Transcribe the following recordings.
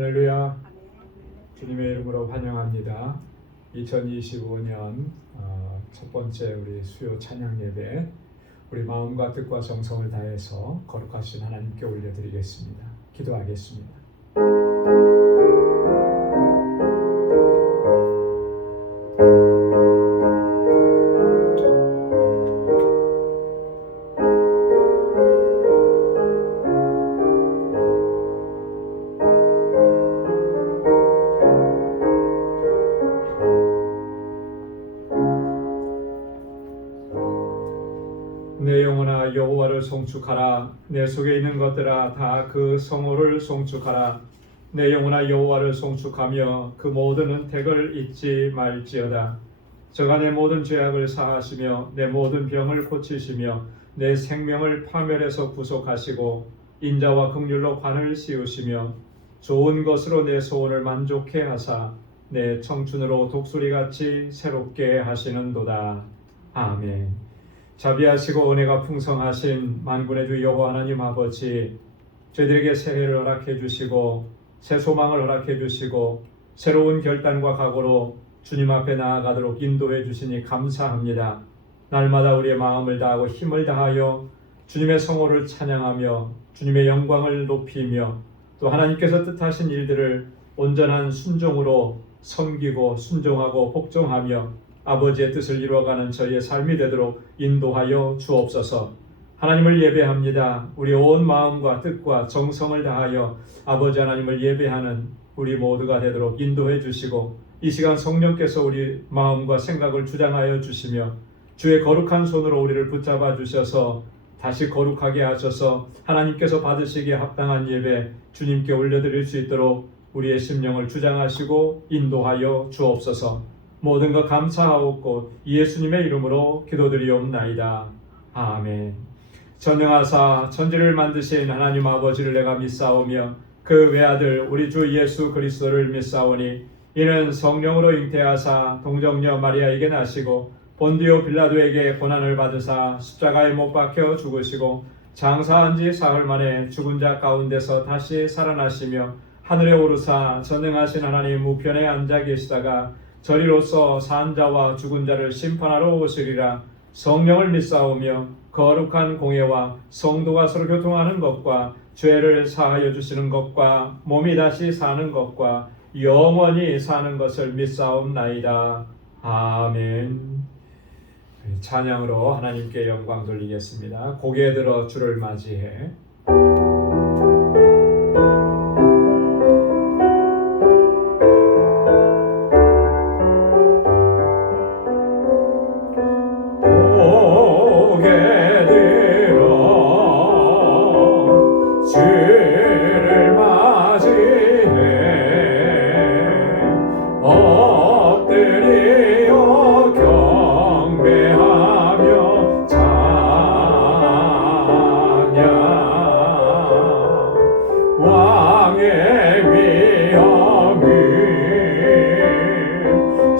할렐루야. 주님의 이름으로 환영합니다. 2025년 첫 번째 우리 수요 찬양 예배, 우리 마음과 뜻과 정성을 다해서 거룩하신 하나님께 올려드리겠습니다. 기도하겠습니다. 내 영혼아 여호와를 송축하라. 내 속에 있는 것들아 다 그 성호를 송축하라. 내 영혼아 여호와를 송축하며 그 모든 은택을 잊지 말지어다. 저가 내 모든 죄악을 사하시며 내 모든 병을 고치시며 내 생명을 파멸해서 구속하시고 인자와 긍휼로 관을 씌우시며 좋은 것으로 내 소원을 만족해 하사 내 청춘으로 독수리같이 새롭게 하시는도다. 아멘. 자비하시고 은혜가 풍성하신 만군의 주 여호와 하나님 아버지, 저희들에게 새해를 허락해 주시고 새 소망을 허락해 주시고 새로운 결단과 각오로 주님 앞에 나아가도록 인도해 주시니 감사합니다. 날마다 우리의 마음을 다하고 힘을 다하여 주님의 성호를 찬양하며 주님의 영광을 높이며 또 하나님께서 뜻하신 일들을 온전한 순종으로 섬기고 순종하고 복종하며 아버지의 뜻을 이루어가는 저희의 삶이 되도록 인도하여 주옵소서. 하나님을 예배합니다. 우리 온 마음과 뜻과 정성을 다하여 아버지 하나님을 예배하는 우리 모두가 되도록 인도해 주시고, 이 시간 성령께서 우리 마음과 생각을 주장하여 주시며 주의 거룩한 손으로 우리를 붙잡아 주셔서 다시 거룩하게 하셔서 하나님께서 받으시기에 합당한 예배 주님께 올려드릴 수 있도록 우리의 심령을 주장하시고 인도하여 주옵소서. 모든 것 감사하옵고 예수님의 이름으로 기도드리옵나이다. 아멘. 전능하사 천지를 만드신 하나님 아버지를 내가 믿사오며 그 외아들 우리 주 예수 그리스도를 믿사오니 이는 성령으로 잉태하사 동정녀 마리아에게 나시고 본디오 빌라도에게 고난을 받으사 십자가에 못 박혀 죽으시고 장사한 지 사흘 만에 죽은 자 가운데서 다시 살아나시며 하늘에 오르사 전능하신 하나님 우편에 앉아 계시다가 저리로서 산 자와 죽은 자를 심판하러 오시리라. 성령을 믿사오며 거룩한 공예와 성도가 서로 교통하는 것과 죄를 사하여 주시는 것과 몸이 다시 사는 것과 영원히 사는 것을 믿사옵나이다. 아멘. 찬양으로 하나님께 영광 돌리겠습니다. 고개 들어 주를 맞이해.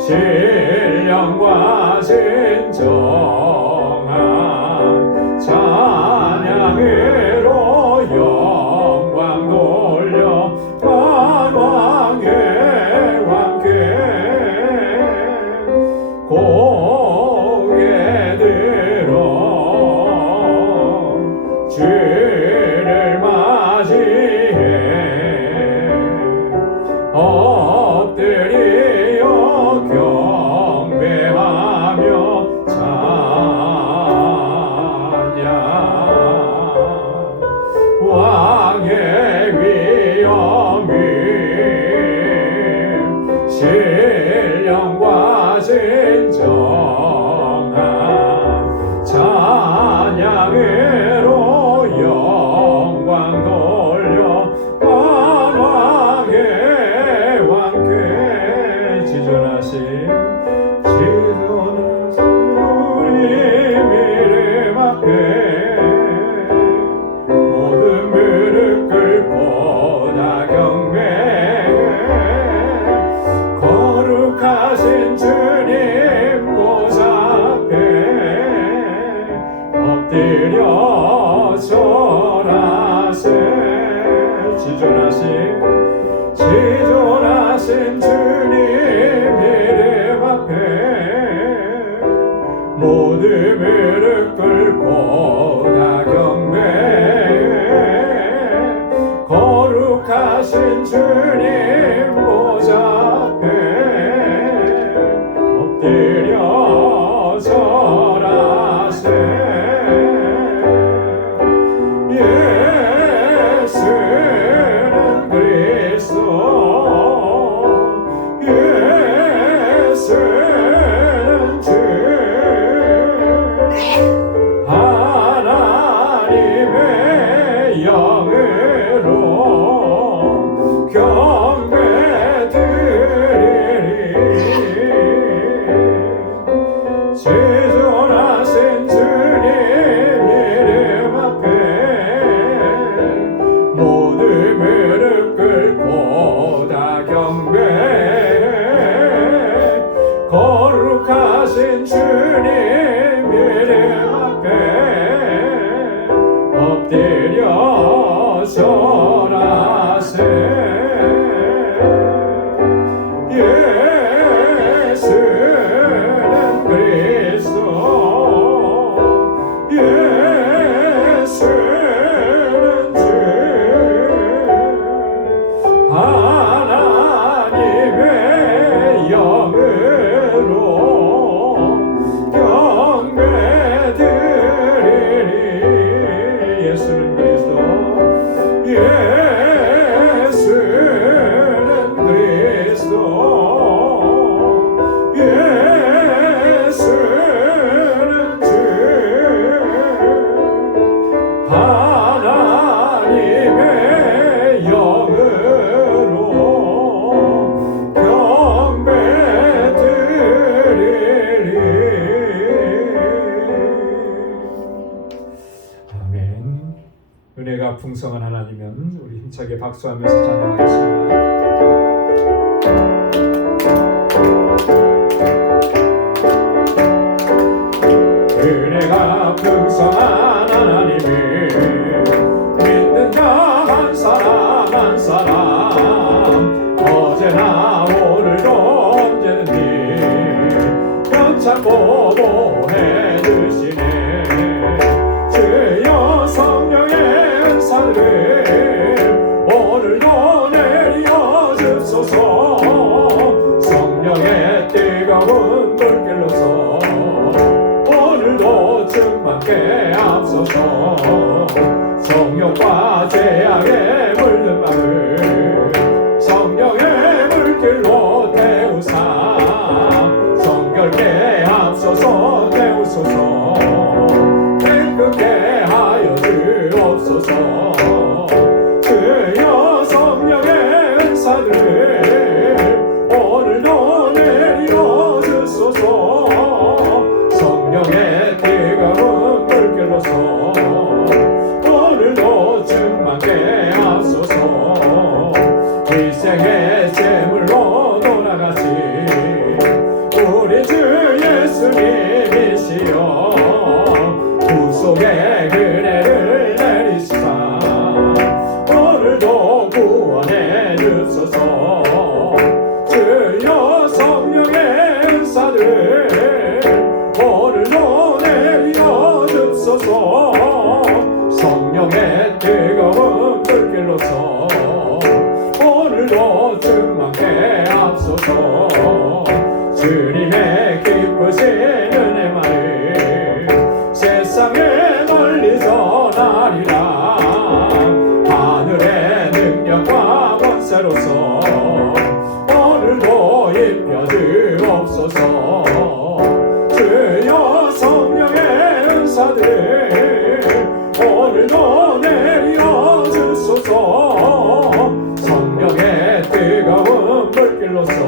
신령과 진정한 찬양으로 영광 돌려 만왕의 왕께 고개 들어 주를 맞이해 엎드리어 경배하며 찬양. 왕의 위엄이 신령과 진정한 찬양으로 영광 돌려 만왕의 왕께 지존하신 우리 미름 앞에 모든 무릎 꿇고 다 경배해 거룩하신 주님 보좌 엎드려 절하세 예수는 그리스도 예수는 주 하나님의 영으로 경배드리리 지존하신 주님 이름 앞에 모두 무릎 꿇고 다 경배해 거룩하신 주님 이름 앞에 엎드려 절하세 예수는 그리스도 예수는 주 하나님의 영으로 경배드리리 예수는 그리스도 예수는 그리스도 예수는 주 하나님의 영으로 경배드리리 아멘. 은혜가 풍성한 하나님은 우리 힘차게 박수하면서 찬양하겠습니다. 은혜가 풍성한 하나님을 믿는 자 한 사람 한 사람 어제나 오늘도 언제든지 편찮고 보호해 주시네 주여 성령의 은사를 오늘도 내려 주소서 성령의 뜨거운 물길로서 오늘도 충만케 앞서서 성욕과 죄악에 물든 마음을 성령의 물길로 태우사 성결케 앞서서 태우소서 깨끗게 하여 주옵소서 주여 성령의 은사들을 오늘도 내려 주소서 성령의 뜨거운 물결로서 오늘도 충만케 앞서서 일생의 제물로 돌아가시 우리 주 예수님이시여 구속의 은혜를 내리시사 오늘도 구원해 주소서 주여 성령의 은사들 오늘도 내려 주소서 성령의 뜨거운 불길로서 오늘도 충만케 앞서서 주님의 기쁘신 은혜만을 세상에 널리 전하리라 하늘의 능력과 권세로서 오늘도 입혀 주옵소서 주여 성령의 은사들 오늘도 내려 주소서 성령의 뜨거운 불길로서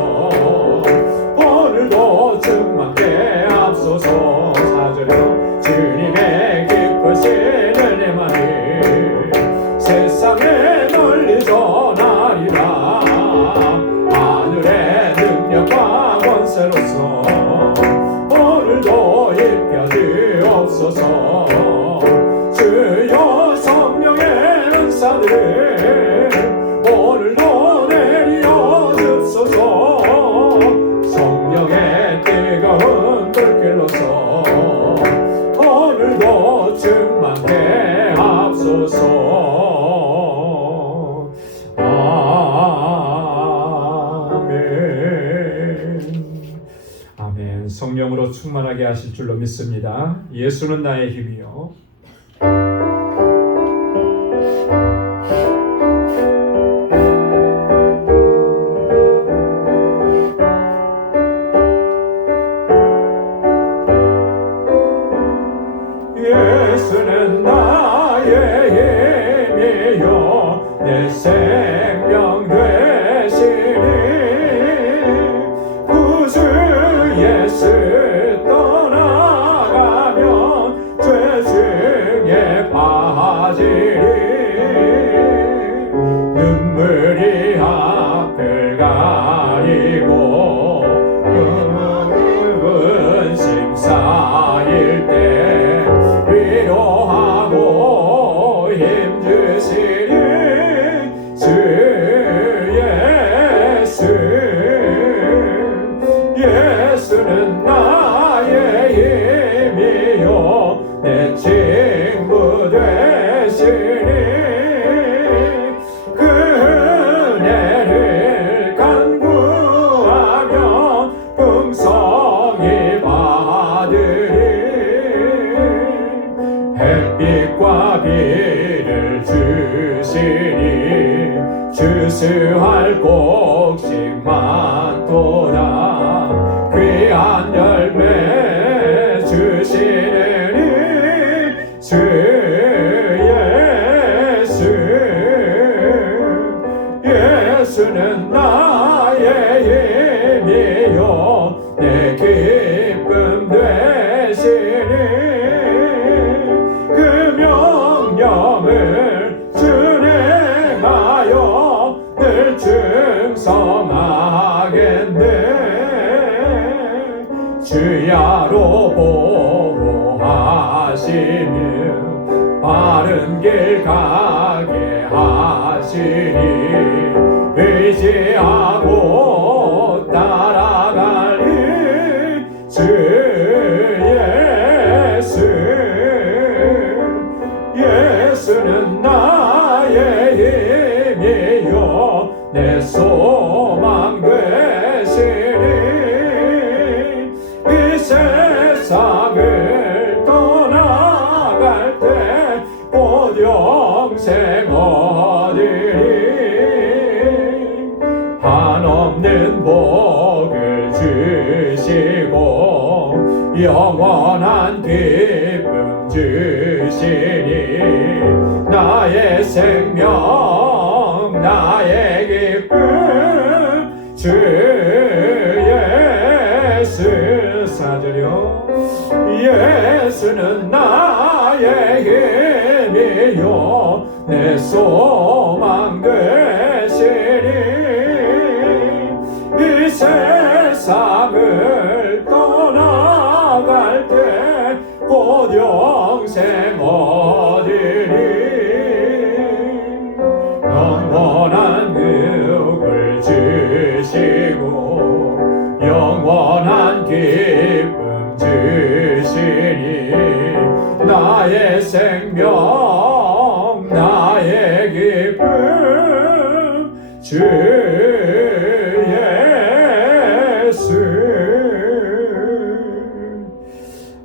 오늘도 충만케 앞서서 사절에서 주님의 기쁘신 은혜만을 세상에 널리 전하리라 하늘의 능력과 권세로서 오늘도 입혀 주옵소서 주여 성령의 은사를 오늘도 내려 주소서 성령의 뜨거운 불길로서 오늘도 충만케 앞서서 아멘 아멘 아멘. 성령으로 충만하게 하실 줄로 믿습니다. 예수는 나의 힘이요. 예수는 나의 힘이요 내 생명 되시니 구주 예수 떠나가면 죄 중에 빠지리 눈물이 앞을 가리고 근심 쌓일 때 위로하고 힘주시니 주 예수 예수는 나의 힘이요 내 친구 되시니 그 은혜를 간구하며 풍성히 받으리 햇빛과 비를 주시니 주수할 곡식 많도다 귀한 열매 주시느니 주 예수 예수는 나의 힘이요 내 기쁨 되시니 그 명령을 준행하여 늘 충성하겠네 주야로 보호하시며 바른 길 가게 하시니 의지하고 따라가리 주 예수 예수는 나의 힘이요 내 소망 되시니 이 세상을 떠나갈 때 곧 영생 얻으리 한없는 복을 주시고 영원한 기쁨 주시니 나의 생명 나의 기쁨 주 예수 사절요 예수는 나의 힘이요 내 소망 되시니 이 세상을 떠나갈 때 곧 영생 얻으리 영원한 복을 주시고 영원한 기쁨 주시니 나의 생명 나의 기쁨 주 예수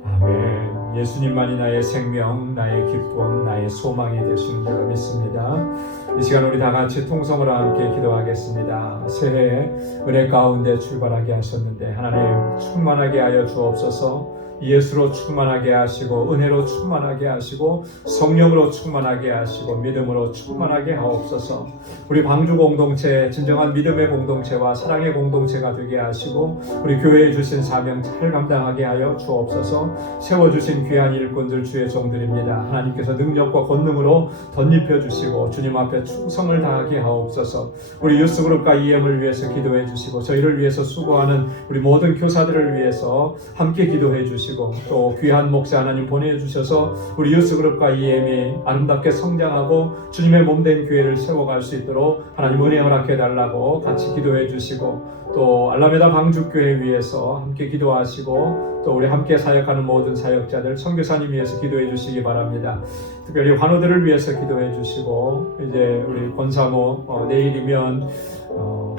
아멘. 예수님만이 나의 생명 나의 기쁨 나의 소망이 되시는 줄 믿습니다. 이 시간 우리 다 같이 통성으로 함께 기도하겠습니다. 새해 은혜 가운데 출발하게 하셨는데 하나님 충만하게 하여 주옵소서. 예수로 충만하게 하시고 은혜로 충만하게 하시고 성령으로 충만하게 하시고 믿음으로 충만하게 하옵소서. 우리 방주 공동체 진정한 믿음의 공동체와 사랑의 공동체가 되게 하시고 우리 교회에 주신 사명 잘 감당하게 하여 주옵소서. 세워주신 귀한 일꾼들 주의 종들입니다. 하나님께서 능력과 권능으로 덧입혀 주시고 주님 앞에 충성을 다하게 하옵소서. 우리 유스그룹과 EM을 위해서 기도해 주시고 저희를 위해서 수고하는 우리 모든 교사들을 위해서 함께 기도해 주시고 또 귀한 목사 하나님 보내주셔서 우리 유스그룹과 EM이 아름답게 성장하고 주님의 몸된 교회를 세워갈 수 있도록 하나님 은혜 허락해 달라고 같이 기도해 주시고 또 알라메다 방주교회 위해서 함께 기도하시고 또 우리 함께 사역하는 모든 사역자들 선교사님 위해서 기도해 주시기 바랍니다. 특별히 환우들을 위해서 기도해 주시고 이제 우리 권사모 내일이면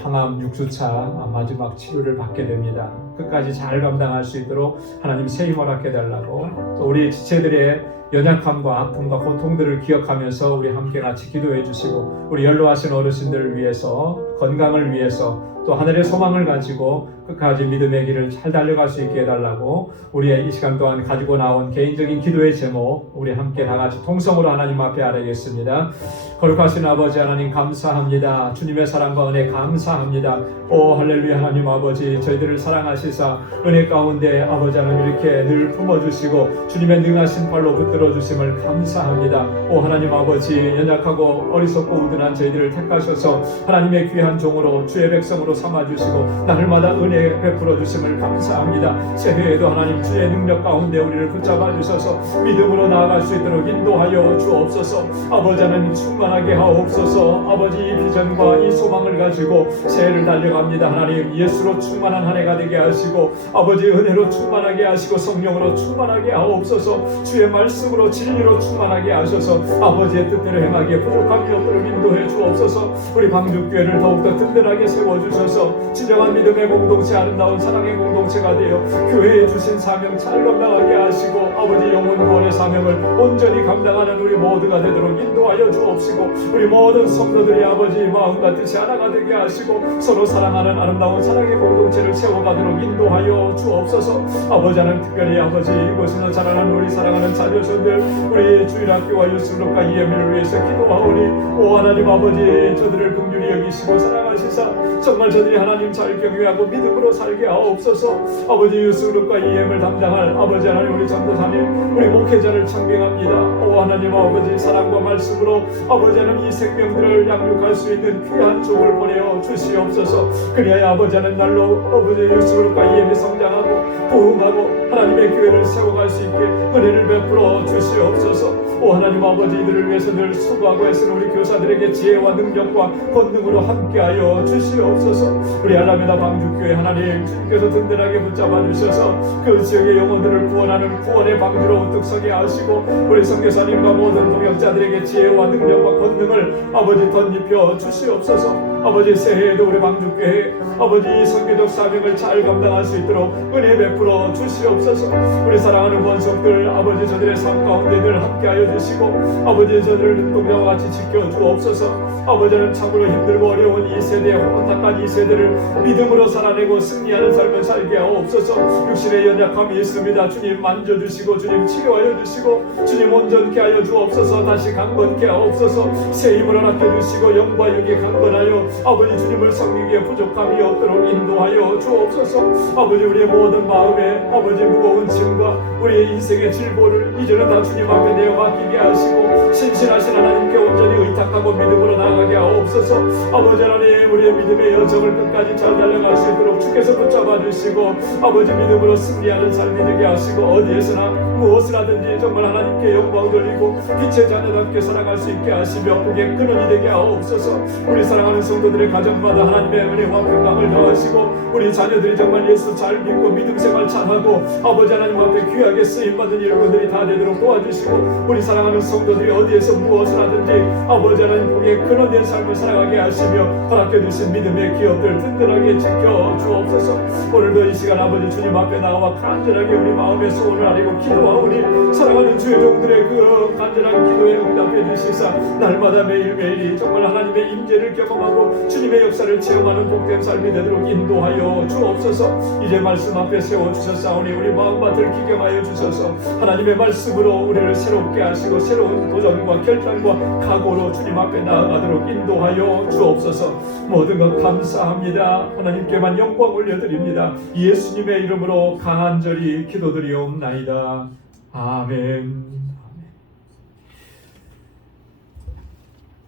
항암 6주차 마지막 치료를 받게 됩니다. 끝까지 잘 감당할 수 있도록 하나님 새 힘을 얻게 달라고, 또 우리 지체들의 연약함과 아픔과 고통들을 기억하면서 우리 함께 같이 기도해 주시고, 우리 연로하신 어르신들을 위해서, 건강을 위해서, 또 하늘의 소망을 가지고 끝까지 믿음의 길을 잘 달려갈 수 있게 해달라고, 우리의 이 시간 동안 가지고 나온 개인적인 기도의 제목 우리 함께 다 같이 통성으로 하나님 앞에 아뢰겠습니다. 거룩하신 아버지 하나님 감사합니다. 주님의 사랑과 은혜 감사합니다. 오 할렐루야. 하나님 아버지, 저희들을 사랑하시사 은혜 가운데 아버지 하나님 이렇게 늘 품어주시고 주님의 능하신 팔로 붙들어 주심을 감사합니다. 오 하나님 아버지, 연약하고 어리석고 우둔한 저희들을 택하셔서 하나님의 귀한 종으로 주의 백성으로 삼아주시고 날마다 은혜 베풀어 주심을 감사합니다. 새해에도 하나님 주의 능력 가운데 우리를 붙잡아 주셔서 믿음으로 나아갈 수 있도록 인도하여 주옵소서. 아버지 하나님 충만하게 하옵소서. 아버지, 이 비전과 이 소망을 가지고 새해를 달려갑니다. 하나님 예수로 충만한 한 해가 되게 하시고, 아버지 은혜로 충만하게 하시고, 성령으로 충만하게 하옵소서. 주의 말씀으로 진리로 충만하게 하셔서 아버지의 뜻대로 행하기에 부족함이 없도록 인도해 주옵소서. 우리 방주교회를 더욱더 든든하게 세워주셔서 진정한 믿음의 공동체, 아름다운 사랑의 공동체가 되어 교회에 주신 사명 잘 감당하게 하시고, 아버지 영혼 구원의 사명을 온전히 감당하는 우리 모두가 되도록 인도하여 주옵시고, 우리 모든 성도들이 아버지 마음과 뜻이 하나가 되게 하시고 서로 사랑하는 아름다운 사랑의 공동체를 세워가도록 인도하여 주옵소서. 아버지 하나님, 특별히 아버지 이곳에서 자라나는 우리 사랑하는 자녀손들, 우리 주일학교와 유스룩과 이예민을 위해서 기도하오니, 오 하나님 아버지, 저들을 긍휼히 여기시고 사랑하시사 정말 저들이 하나님 잘 경외하고 믿음으로 살게 하옵소서. 아버지 유스룩과 이예민을 담당할 아버지 하나님, 우리 전도사님, 우리 목회자를 청빙합니다. 오 하나님 아버지, 사랑과 말씀으로 아버지 하나님 이 생명들을 양육할 수 있는 귀한 종을 보내어 주시옵소서. 그리하여 아버지 하나님 날로 아버지 유스룩과 이예민이 성장하고 부흥하고 하나님의 교회를 세워갈 수 있게 은혜를 베풀어 주시옵소서. 오 하나님 아버지, 이들을 위해서 늘 수고하고 애쓰는 우리 교사들에게 지혜와 능력과 권능으로 함께하여 주시옵소서. 우리 알라메다 방주교회 하나님, 주님께서 든든하게 붙잡아 주셔서 그 지역의 영혼들을 구원하는 구원의 방주로 우뚝 서게 하시고, 우리 선교사님과 모든 동역자들에게 지혜와 능력과 권능을 아버지 덧입혀 주시옵소서. 아버지, 새해에도 우리 방주교회 아버지 선교적 사명을 잘 감당할 수 있도록 은혜 베풀어 주시옵소서. 우리 사랑하는 원석들 아버지, 저들의 삶 가운데 늘 함께하여 주시고, 아버지 저들을 눈동자와 같이 지켜주옵소서. 아버지는 참으로 힘들고 어려운 이 세대, 혼탁한 이 세대를 믿음으로 살아내고 승리하는 삶을 살게 하옵소서. 육신의 연약함이 있습니다. 주님 만져주시고 주님 치료하여 주시고 주님 온전케 하여 주옵소서. 다시 강건케 하옵소서. 새 힘을 허락해 주시고 영과 영에 강건하여 아버지 주님을 섬기기에 부족함이 없도록 인도하여 주옵소서. 아버지, 우리의 모든 마음에 아버지 무거운 짐과 우리의 인생의 질보를 이제는 다 주님 앞에 내어 맡기게 하시고, 신실하신 하나님께 온전히 의탁하고 믿음으로 나아가게 하옵소서. 아버지 하나님, 우리의 믿음의 여정을 끝까지 잘 달려갈 수 있도록 주께서 붙잡아 주시고 아버지 믿음으로 승리하는 삶이 되게 하시고, 어디에서나 무엇을 하든지 정말 하나님께 영광 돌리고 빛의 자녀답게 살아갈 수 있게 하시며 그게 근원이 되게 하옵소서. 우리 사랑하는 성도들의 가정마다 하나님의 은혜와 평강을 더하시고, 우리 자녀들이 정말 예수 잘 믿고 믿음 생활 잘하고 아버지 하나님 앞에 귀하게 쓰임받은 일꾼들이 다 되도록 도와주시고, 우리 사랑하는 성도들이 어디에서 무엇을 하든지 아버지 하나님 복의 근원된 삶을 살아가게 하시며 허락해 주신 믿음의 기업들 든든하게 지켜 주옵소서. 오늘도 이 시간 아버지 주님 앞에 나와 간절하게 우리 마음의 소원을 아뢰고 기도하오니, 사랑하는 주의 종들의 그 간절한 기도에 응답해 주시사 날마다 매일매일이 정말 하나님의 임재를 경험하고 주님의 역사를 체험하는 복된 삶이 되도록 인도하여 주옵소서. 이제 말씀 앞에 세워주셨사오니 우리 마음밭을 기경하여 주셔서 하나님의 말씀으로 우리를 새롭게 하시고 새로운 도전과 결단과 각오로 주님 앞에 나아가도록 인도하여 주옵소서. 모든 것 감사합니다. 하나님께만 영광 올려드립니다. 예수님의 이름으로 간절히 기도드리옵나이다. 아멘.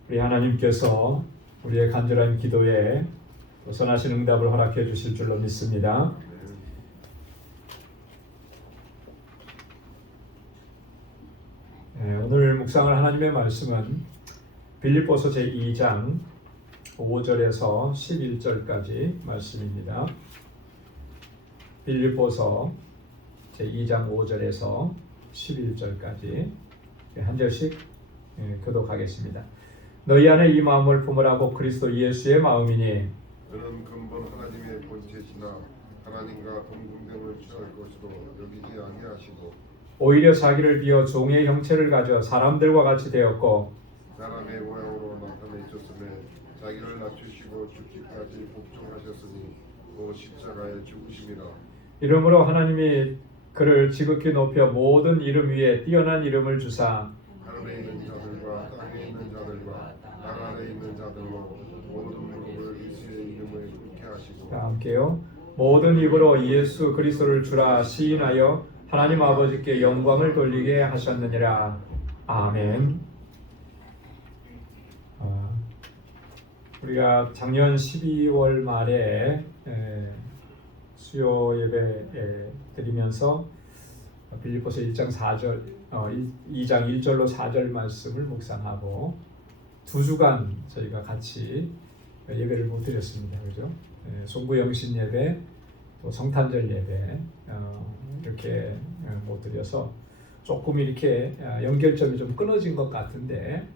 우리 하나님께서 우리의 간절한 기도에 선하신 응답을 허락해 주실 줄로 믿습니다. 오늘 묵상할 하나님의 말씀은 빌립보서 제2장 5절에서 11절까지 말씀입니다. 빌립보서 제2장 5절에서 11절까지 한 절씩 교독하겠습니다. 너희 안에 이 마음을 품으라고 그리스도 예수의 마음이니 그는 근본 하나님의 본체시나 하나님과 동등됨을 취할 것으로 여기지 아니하시고 오히려 자기를 비어 종의 형체를 가져 사람들과 같이 되었고 사람의 모양으로 나타내셨음에 자기를 낮추시고 죽기까지 복종하셨으니 또 십자가에 죽으심이라. 이러므로 하나님이 그를 지극히 높여 모든 이름 위에 뛰어난 이름을 주사 하늘에 있는 자들과 땅에 있는 자들과 땅 아래 있는 자들로 모든 무릎을 예수의 이름을 꿇게 하시고. 자, 함께요. 모든 입으로 예수 그리스도를 주라 시인하여 하나님 아버지께 영광을 돌리게 하셨느니라. 아멘. 우리가 작년 12월 말에 수요 예배 드리면서 빌립보서 1장 4절, 2장 1절로 4절 말씀을 묵상하고 2주간 저희가 같이 예배를 못 드렸습니다. 그죠? 송구 영신 예배, 또 성탄절 예배 이렇게 못 드려서 조금 이렇게 연결점이 좀 끊어진 것 같은데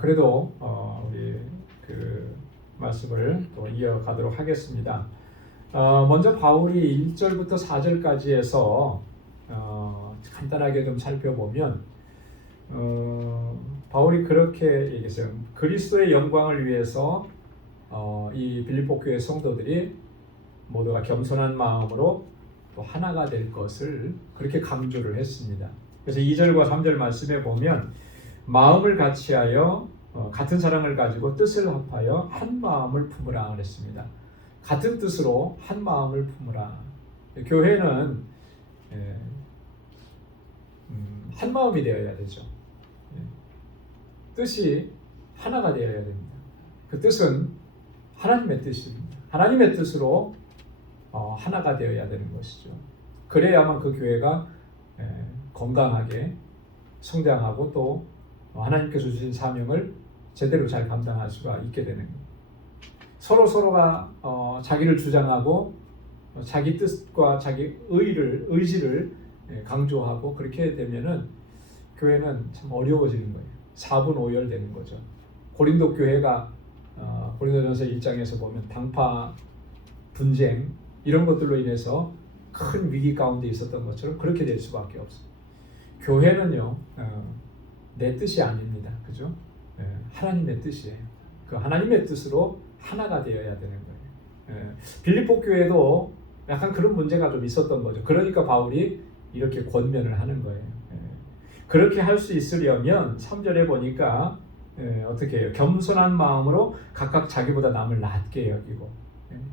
그래도 우리 그 말씀을 또 이어가도록 하겠습니다. 먼저 바울이 1절부터 4절까지 해서 간단하게 좀 살펴보면 바울이 그렇게 얘기했어요. 그리스도의 영광을 위해서 이 빌립보 교회 성도들이 모두가 겸손한 마음으로 또 하나가 될 것을 그렇게 강조를 했습니다. 그래서 2절과 3절 말씀에 보면 마음을 같이하여 같은 사랑을 가지고 뜻을 합하여 한 마음을 품으라 그랬습니다. 같은 뜻으로 한 마음을 품으라. 교회는 한 마음이 되어야 되죠. 뜻이 하나가 되어야 됩니다. 그 뜻은 하나님의 뜻입니다. 하나님의 뜻으로 하나가 되어야 되는 것이죠. 그래야만 그 교회가 건강하게 성장하고 또 하나님께서 주신 사명을 제대로 잘 감당할 수가 있게 되는 거예요. 서로가 자기를 주장하고 자기 뜻과 자기 의지를 강조하고 그렇게 되면은 교회는 참 어려워지는 거예요. 4분 5열 되는 거죠. 고린도 교회가 고린도전서 1장에서 보면 당파 분쟁 이런 것들로 인해서 큰 위기 가운데 있었던 것처럼 그렇게 될 수밖에 없어요. 교회는요 내 뜻이 아닙니다. 그죠? 하나님의 뜻이에요. 그 하나님의 뜻으로 하나가 되어야 되는 거예요. 빌립보 교회도 약간 그런 문제가 좀 있었던 거죠. 그러니까 바울이 이렇게 권면을 하는 거예요. 그렇게 할 수 있으려면 3절에 보니까 어떻게 해요? 겸손한 마음으로 각각 자기보다 남을 낮게 여기고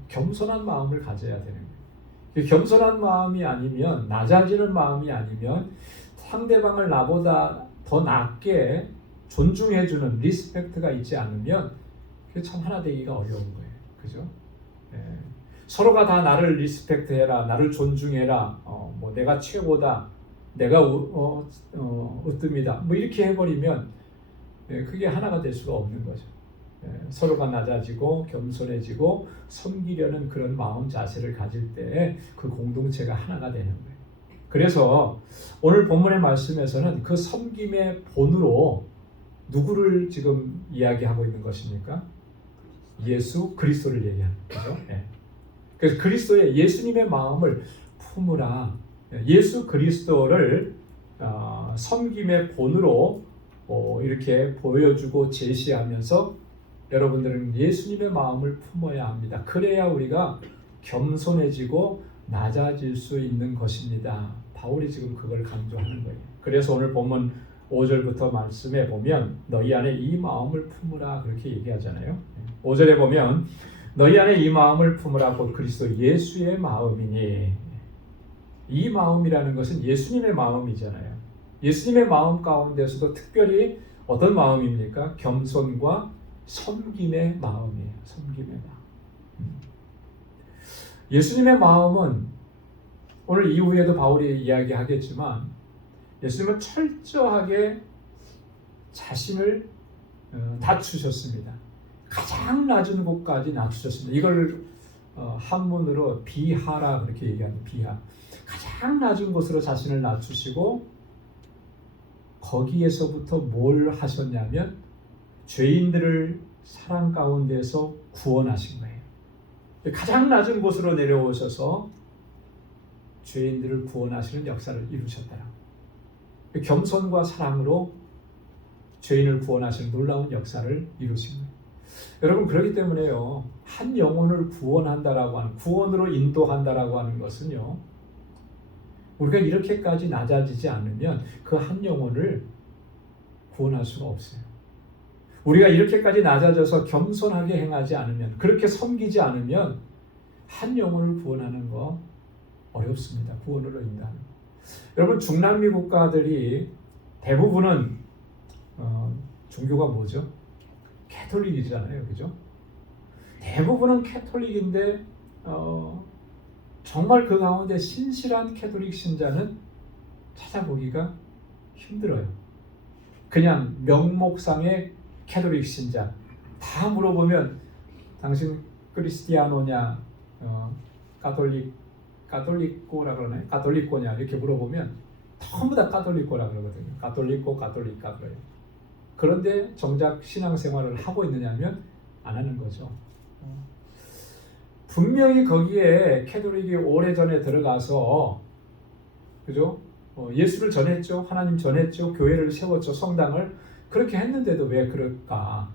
겸손한 마음을 가져야 되는 거예요. 겸손한 마음이 아니면 낮아지는 마음이 아니면 상대방을 나보다 더 낮게 존중해주는 리스펙트가 있지 않으면 그게 참 하나 되기가 어려운 거예요. 그죠? 서로가 다 나를 리스펙트해라, 나를 존중해라, 뭐 내가 최고다, 내가 으뜸이다, 뭐 이렇게 해버리면 그게 하나가 될 수가 없는 거죠. 서로가 낮아지고 겸손해지고 섬기려는 그런 마음 자세를 가질 때 그 공동체가 하나가 되는 거예요. 그래서 오늘 본문의 말씀에서는 그 섬김의 본으로 누구를 지금 이야기하고 있는 것입니까? 예수 그리스도를 얘기하는 거죠. 그래서 그리스도의 예수님의 마음을 품으라. 예수 그리스도를 섬김의 본으로 이렇게 보여주고 제시하면서 여러분들은 예수님의 마음을 품어야 합니다. 그래야 우리가 겸손해지고 낮아질 수 있는 것입니다. 바울이 지금 그걸 강조하는 거예요. 그래서 오늘 본문 5절부터 말씀에 보면 너희 안에 이 마음을 품으라 그렇게 얘기하잖아요. 5절에 보면 너희 안에 이 마음을 품으라 곧 그리스도 예수의 마음이니, 이 마음이라는 것은 예수님의 마음이잖아요. 예수님의 마음 가운데서도 특별히 어떤 마음입니까? 겸손과 섬김의 마음이에요. 섬김의 마음. 예수님의 마음은 오늘 이후에도 바울이 이야기하겠지만 예수님은 철저하게 자신을 낮추셨습니다. 가장 낮은 곳까지 낮추셨습니다. 이걸 한문으로 비하라 그렇게 얘기합니다. 비하. 가장 낮은 곳으로 자신을 낮추시고 거기에서부터 뭘 하셨냐면 죄인들을 사랑 가운데서 구원하신 거예요. 가장 낮은 곳으로 내려오셔서 죄인들을 구원하시는 역사를 이루셨다. 겸손과 사랑으로 죄인을 구원하시는 놀라운 역사를 이루신 거예요. 여러분, 그렇기 때문에요, 한 영혼을 구원한다라고 하는, 구원으로 인도한다라고 하는 것은요, 우리가 이렇게까지 낮아지지 않으면 그 한 영혼을 구원할 수가 없어요. 우리가 이렇게까지 낮아져서 겸손하게 행하지 않으면, 그렇게 섬기지 않으면 한 영혼을 구원하는 거 어렵습니다. 구원으로 인도하는 거. 여러분, 중남미 국가들이 대부분은 종교가 뭐죠? 캐톨릭이잖아요, 그죠? 대부분은 캐톨릭인데 정말 그 가운데 신실한 캐톨릭 신자는 찾아보기가 힘들어요. 그냥 명목상의 캐톨릭 신자 다 물어보면 당신 크리스티아노냐, 가톨릭고라 그러나요? 가톨릭고냐 이렇게 물어보면 전부 다 가톨릭고라 그러거든요. 가톨릭고 가톨릭가 그래요. 그런데 정작 신앙생활을 하고 있느냐면 안 하는 거죠. 분명히 거기에 캐톨릭이 오래전에 들어가서, 그죠? 예수를 전했죠. 하나님 전했죠. 교회를 세웠죠. 성당을. 그렇게 했는데도 왜 그럴까?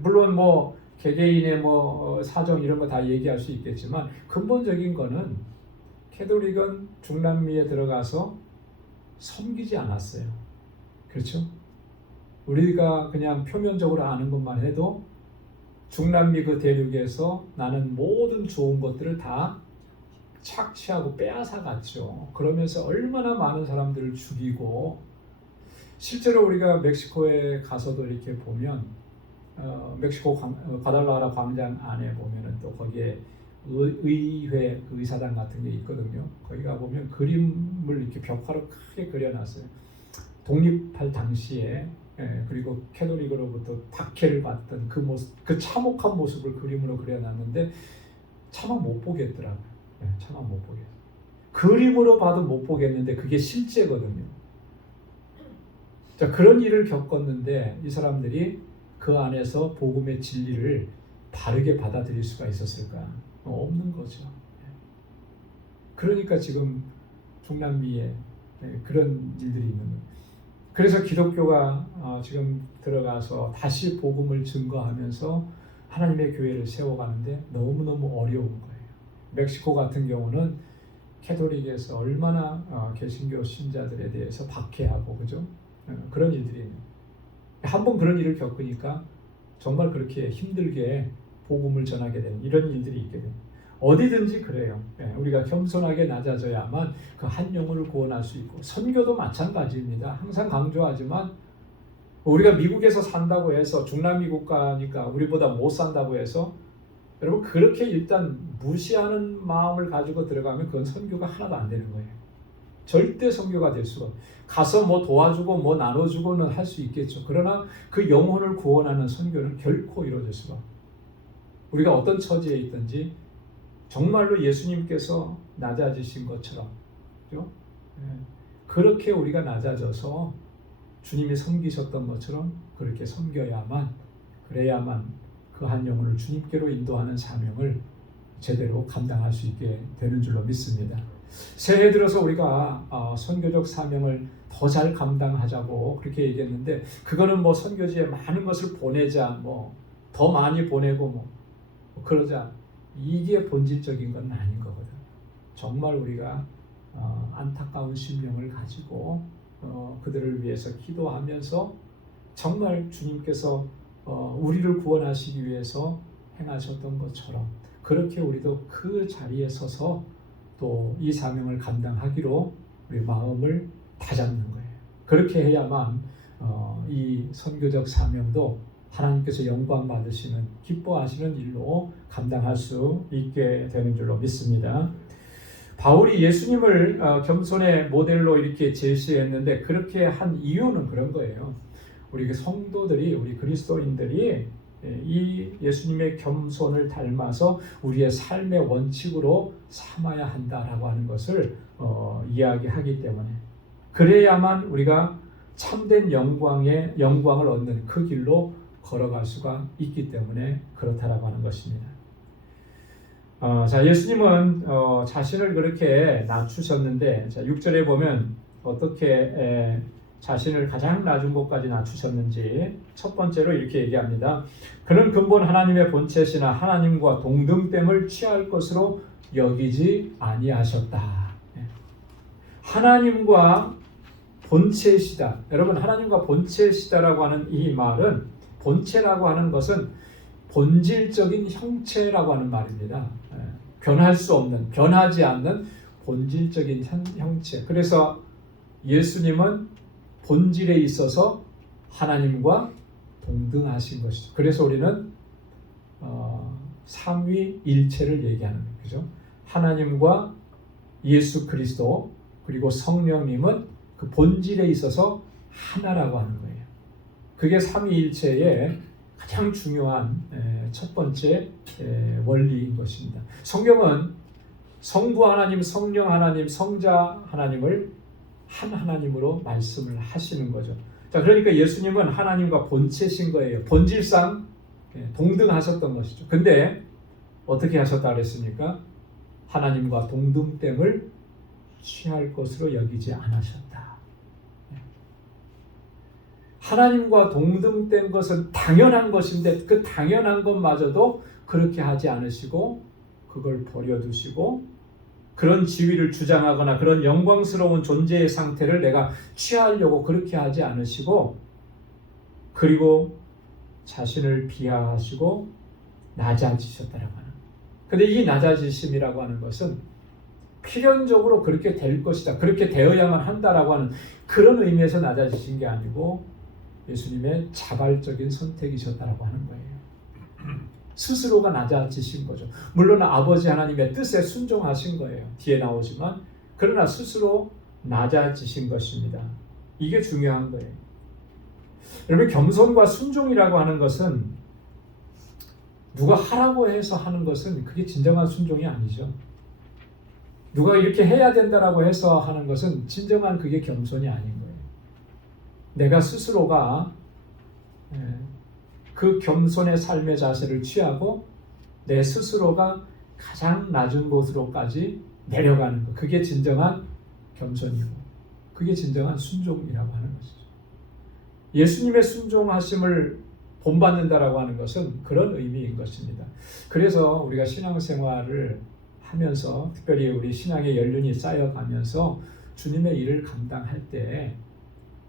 물론 뭐 개개인의 뭐 사정 이런 거 다 얘기할 수 있겠지만 근본적인 거는 캐톨릭은 중남미에 들어가서 섬기지 않았어요. 그렇죠? 우리가 그냥 표면적으로 아는 것만 해도 중남미 그 대륙에서 나는 모든 좋은 것들을 다 착취하고 빼앗아 갔죠. 그러면서 얼마나 많은 사람들을 죽이고, 실제로 우리가 멕시코에 가서도 이렇게 보면 멕시코 과달라하라 광장 안에 보면은 또 거기에 의회 의사당 같은 게 있거든요. 거기 가 보면 그림을 이렇게 벽화로 크게 그려놨어요. 독립할 당시에, 그리고 캐톨릭으로부터 박해를 받던 그 모습, 그 참혹한 모습을 그림으로 그려놨는데 차마 못 보겠더라고요. 차마 못 보겠어요. 그림으로 봐도 못 보겠는데 그게 실제거든요. 자, 그런 일을 겪었는데 이 사람들이 그 안에서 복음의 진리를 바르게 받아들일 수가 있었을까? 없는 거죠. 그러니까 지금 중남미에 그런 일들이 있는 거예요. 그래서 기독교가 지금 들어가서 다시 복음을 증거하면서 하나님의 교회를 세워가는데 너무너무 어려운 거예요. 멕시코 같은 경우는 캐톨릭에서 얼마나 개신교 신자들에 대해서 박해하고, 그죠? 그런 일들이 있는. 한번 그런 일을 겪으니까 정말 그렇게 힘들게 복음을 전하게 되는 이런 일들이 있게 됩니다. 어디든지 그래요. 우리가 겸손하게 낮아져야만 그 한 영혼을 구원할 수 있고, 선교도 마찬가지입니다. 항상 강조하지만 우리가 미국에서 산다고 해서, 중남미 국가니까 우리보다 못 산다고 해서 여러분 그렇게 일단 무시하는 마음을 가지고 들어가면 그건 선교가 하나도 안 되는 거예요. 절대 선교가 될 수가 없어요. 가서 뭐 도와주고 뭐 나눠주고는 할 수 있겠죠. 그러나 그 영혼을 구원하는 선교는 결코 이루어질 수가 없어요. 우리가 어떤 처지에 있든지 정말로 예수님께서 낮아지신 것처럼, 그렇죠? 그렇게 우리가 낮아져서 주님이 섬기셨던 것처럼 그렇게 섬겨야만, 그래야만 그 한 영혼을 주님께로 인도하는 사명을 제대로 감당할 수 있게 되는 줄로 믿습니다. 새해 들어서 우리가 선교적 사명을 더 잘 감당하자고 그렇게 얘기했는데, 그거는 뭐 선교지에 많은 것을 보내자, 뭐 더 많이 보내고 뭐 그러자, 이게 본질적인 건 아닌 거거든. 정말 우리가 안타까운 심령을 가지고 그들을 위해서 기도하면서 정말 주님께서 우리를 구원하시기 위해서 행하셨던 것처럼 그렇게 우리도 그 자리에 서서 또 이 사명을 감당하기로 우리 마음을 다잡는 거예요. 그렇게 해야만 이 선교적 사명도 하나님께서 영광 받으시는, 기뻐하시는 일로 감당할 수 있게 되는 줄로 믿습니다. 바울이 예수님을 겸손의 모델로 이렇게 제시했는데, 그렇게 한 이유는 그런 거예요. 우리 성도들이, 우리 그리스도인들이 이 예수님의 겸손을 닮아서 우리의 삶의 원칙으로 삼아야 한다라고 하는 것을 이야기하기 때문에, 그래야만 우리가 참된 영광을 얻는 그 길로 걸어갈 수가 있기 때문에 그렇다라고 하는 것입니다. 자, 예수님은 자신을 그렇게 낮추셨는데, 자, 6절에 보면 어떻게 자신을 가장 낮은 곳까지 낮추셨는지 첫 번째로 이렇게 얘기합니다. 그는 근본 하나님의 본체시나 하나님과 동등됨을 취할 것으로 여기지 아니하셨다. 하나님과 본체시다. 여러분, 하나님과 본체시다라고 하는 이 말은, 본체라고 하는 것은 본질적인 형체라고 하는 말입니다. 변할 수 없는, 변하지 않는 본질적인 형체. 그래서 예수님은 본질에 있어서 하나님과 동등하신 것이죠. 그래서 우리는 삼위일체를 얘기하는 거죠. 하나님과 예수 그리스도 그리고 성령님은 그 본질에 있어서 하나라고 하는 거예요. 그게 삼위일체의 가장 중요한 첫 번째 원리인 것입니다. 성경은 성부 하나님, 성령 하나님, 성자 하나님을 한 하나님으로 말씀을 하시는 거죠. 자, 그러니까 예수님은 하나님과 본체신 거예요. 본질상 동등하셨던 것이죠. 근데 어떻게 하셨다 그랬습니까? 하나님과 동등됨을 취할 것으로 여기지 않으셨다. 하나님과 동등된 것은 당연한 것인데 그 당연한 것마저도 그렇게 하지 않으시고 그걸 버려두시고 그런 지위를 주장하거나 그런 영광스러운 존재의 상태를 내가 취하려고 그렇게 하지 않으시고 그리고 자신을 비하하시고 낮아지셨다라고 하는 거예요. 근데 이 낮아지심이라고 하는 것은 필연적으로 그렇게 될 것이다, 그렇게 되어야만 한다라고 하는 그런 의미에서 낮아지신 게 아니고 예수님의 자발적인 선택이셨다라고 하는 거예요. 스스로가 낮아지신 거죠. 물론 아버지 하나님의 뜻에 순종하신 거예요. 뒤에 나오지만 그러나 스스로 낮아지신 것입니다. 이게 중요한 거예요. 여러분, 겸손과 순종이라고 하는 것은 누가 하라고 해서 하는 것은 그게 진정한 순종이 아니죠. 누가 이렇게 해야 된다라고 해서 하는 것은 진정한 그게 겸손이 아닌 거예요. 내가 스스로가 그 겸손의 삶의 자세를 취하고 내 스스로가 가장 낮은 곳으로까지 내려가는 것, 그게 진정한 겸손이고 그게 진정한 순종이라고 하는 것이죠. 예수님의 순종하심을 본받는다라고 하는 것은 그런 의미인 것입니다. 그래서 우리가 신앙생활을 하면서 특별히 우리 신앙의 연륜이 쌓여가면서 주님의 일을 감당할 때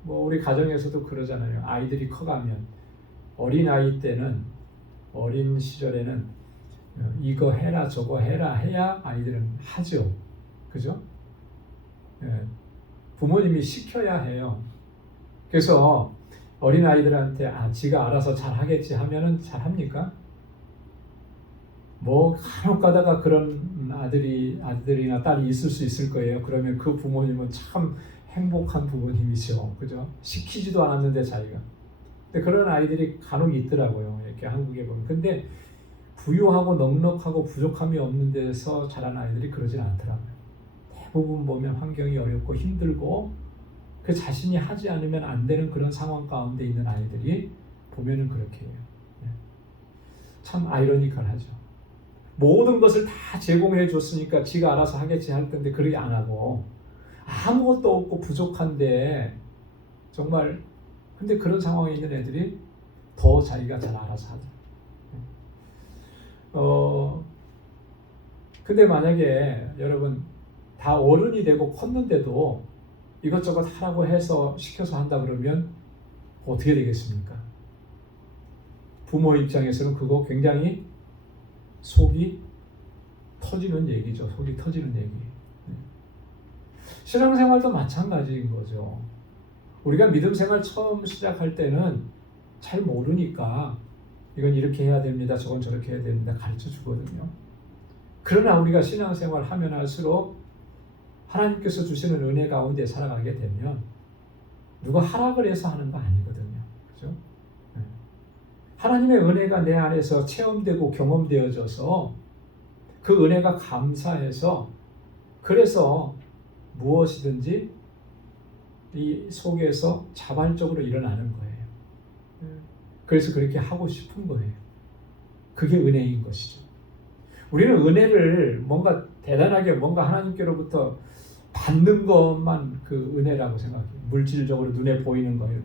우리 가정에서도 그러잖아요. 아이들이 커가면 어린 아이 때는 어린 시절에는 이거 해라 저거 해라 해야 아이들은 하죠. 그죠? 부모님이 시켜야 해요. 그래서 어린 아이들한테 지가 알아서 잘 하겠지 하면은 잘 합니까? 간혹 가다가 그런 아들이나 딸이 있을 수 있을 거예요. 그러면 그 부모님은 참 행복한 부모님이죠. 그죠? 시키지도 않았는데 자기가. 근데 그런 아이들이 간혹 있더라고요. 이렇게 한국에 보면. 근데 부유하고 넉넉하고 부족함이 없는 데서 자란 아이들이 그러진 않더라고요. 대부분 보면 환경이 어렵고 힘들고 그 자신이 하지 않으면 안 되는 그런 상황 가운데 있는 아이들이 보면은 그렇게 해요. 참 아이러니컬하죠. 모든 것을 다 제공해 줬으니까 지가 알아서 하겠지 할 텐데 그렇게 안 하고 아무것도 없고 부족한데 정말 근데 그런 상황에 있는 애들이 더 자기가 잘 알아서 하죠. 근데 만약에 여러분 다 어른이 되고 컸는데도 이것저것 하라고 해서 시켜서 한다 그러면 어떻게 되겠습니까? 부모 입장에서는 그거 굉장히 속이 터지는 얘기죠. 속이 터지는 얘기. 신앙생활도 마찬가지인 거죠. 우리가 믿음 생활 처음 시작할 때는 잘 모르니까 이건 이렇게 해야 됩니다. 저건 저렇게 해야 됩니다. 가르쳐 주거든요. 그러나 우리가 신앙생활 하면 할수록 하나님께서 주시는 은혜 가운데 살아가게 되면 누가 하락을 해서 하는 거 아니거든요. 그죠? 하나님의 은혜가 내 안에서 체험되고 경험되어져서 그 은혜가 감사해서 그래서 무엇이든지 이 속에서 자발적으로 일어나는 거예요. 그래서 그렇게 하고 싶은 거예요. 그게 은혜인 것이죠. 우리는 은혜를 뭔가 대단하게 뭔가 하나님께로부터 받는 것만 그 은혜라고 생각해요. 물질적으로 눈에 보이는 거예요.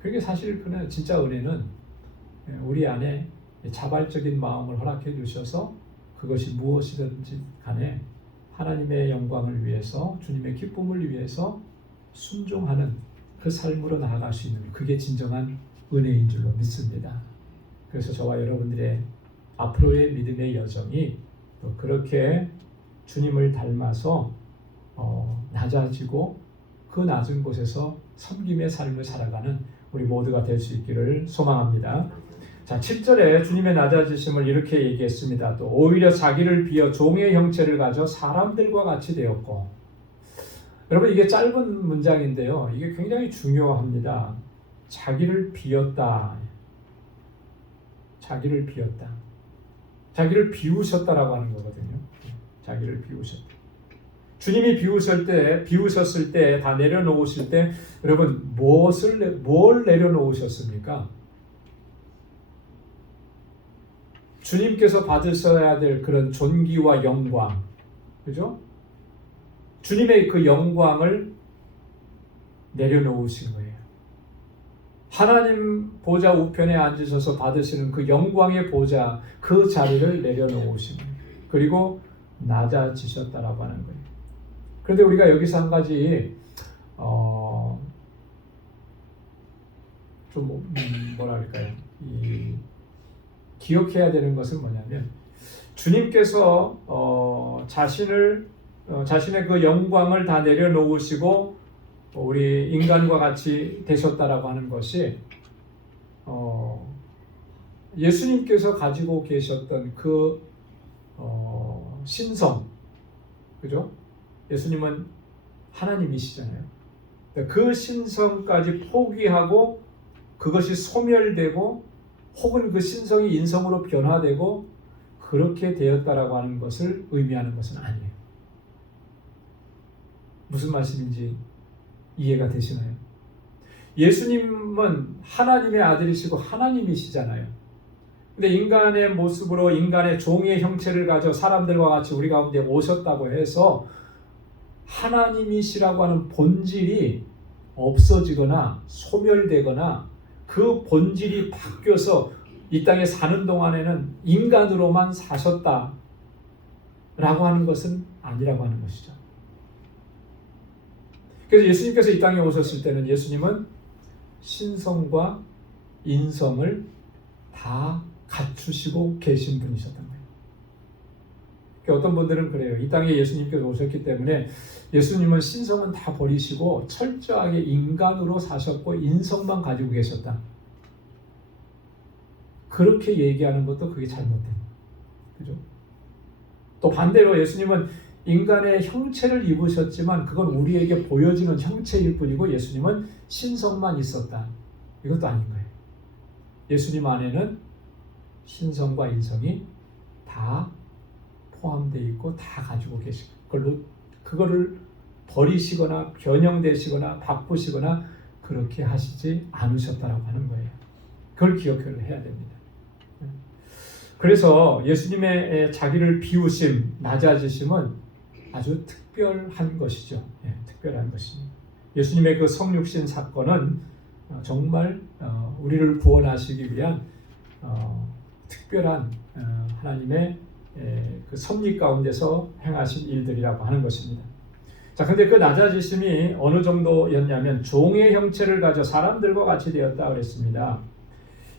그게 사실 그냥 진짜 은혜는 우리 안에 자발적인 마음을 허락해 주셔서 그것이 무엇이든지 간에 하나님의 영광을 위해서, 주님의 기쁨을 위해서 순종하는 그 삶으로 나아갈 수 있는, 그게 진정한 은혜인 줄로 믿습니다. 그래서 저와 여러분들의 앞으로의 믿음의 여정이 또 그렇게 주님을 닮아서 낮아지고 그 낮은 곳에서 섬김의 삶을 살아가는 우리 모두가 될 수 있기를 소망합니다. 자, 7절에 주님의 낮아지심을 이렇게 얘기했습니다. 또 오히려 자기를 비어 종의 형체를 가져 사람들과 같이 되었고. 여러분, 이게 짧은 문장인데요. 이게 굉장히 중요합니다. 자기를 비웠다. 자기를 비웠다. 자기를 비우셨다라고 하는 거거든요. 자기를 비우셨다. 주님이 비우셨을 때, 다 내려놓으실 때, 여러분, 뭘 내려놓으셨습니까? 주님께서 받으셔야 될 그런 존귀와 영광, 그죠? 주님의 그 영광을 내려놓으신 거예요. 하나님 보좌 우편에 앉으셔서 받으시는 그 영광의 보좌, 그 자리를 내려놓으신 거예요. 그리고 낮아지셨다라고 하는 거예요. 그런데 우리가 여기서 한 가지 좀 뭐랄까요? 기억해야 되는 것은 뭐냐면 주님께서 자신의 그 영광을 다 내려놓으시고 우리 인간과 같이 되셨다라고 하는 것이 예수님께서 가지고 계셨던 그 신성, 그죠? 예수님은 하나님이시잖아요. 그 신성까지 포기하고 그것이 소멸되고 혹은 그 신성이 인성으로 변화되고 그렇게 되었다라고 하는 것을 의미하는 것은 아니에요. 무슨 말씀인지 이해가 되시나요? 예수님은 하나님의 아들이시고 하나님이시잖아요. 근데 인간의 모습으로 인간의 종의 형체를 가져 사람들과 같이 우리 가운데 오셨다고 해서 하나님이시라고 하는 본질이 없어지거나 소멸되거나 그 본질이 바뀌어서 이 땅에 사는 동안에는 인간으로만 사셨다라고 하는 것은 아니라고 하는 것이죠. 그래서 예수님께서 이 땅에 오셨을 때는 예수님은 신성과 인성을 다 갖추시고 계신 분이셨던 거예요. 어떤 분들은 그래요. 이 땅에 예수님께서 오셨기 때문에 예수님은 신성은 다 버리시고 철저하게 인간으로 사셨고 인성만 가지고 계셨다. 그렇게 얘기하는 것도 그게 잘못된 거죠. 또 반대로 예수님은 인간의 형체를 입으셨지만 그건 우리에게 보여지는 형체일 뿐이고 예수님은 신성만 있었다. 이것도 아닌 거예요. 예수님 안에는 신성과 인성이 다 포함되어 있고 다 가지고 계시고 그거를 버리시거나 변형되시거나 바꾸시거나 그렇게 하시지 않으셨다라고 하는 거예요. 그걸 기억해야 됩니다. 그래서 예수님의 자기를 비우심, 낮아지심은 아주 특별한 것이죠. 특별한 것입니다. 예수님의 그 성육신 사건은 정말 우리를 구원하시기 위한 특별한 하나님의 그 섭리 가운데서 행하신 일들이라고 하는 것입니다. 자, 근데 그 낮아지심이 어느 정도였냐면 종의 형체를 가져 사람들과 같이 되었다 그랬습니다.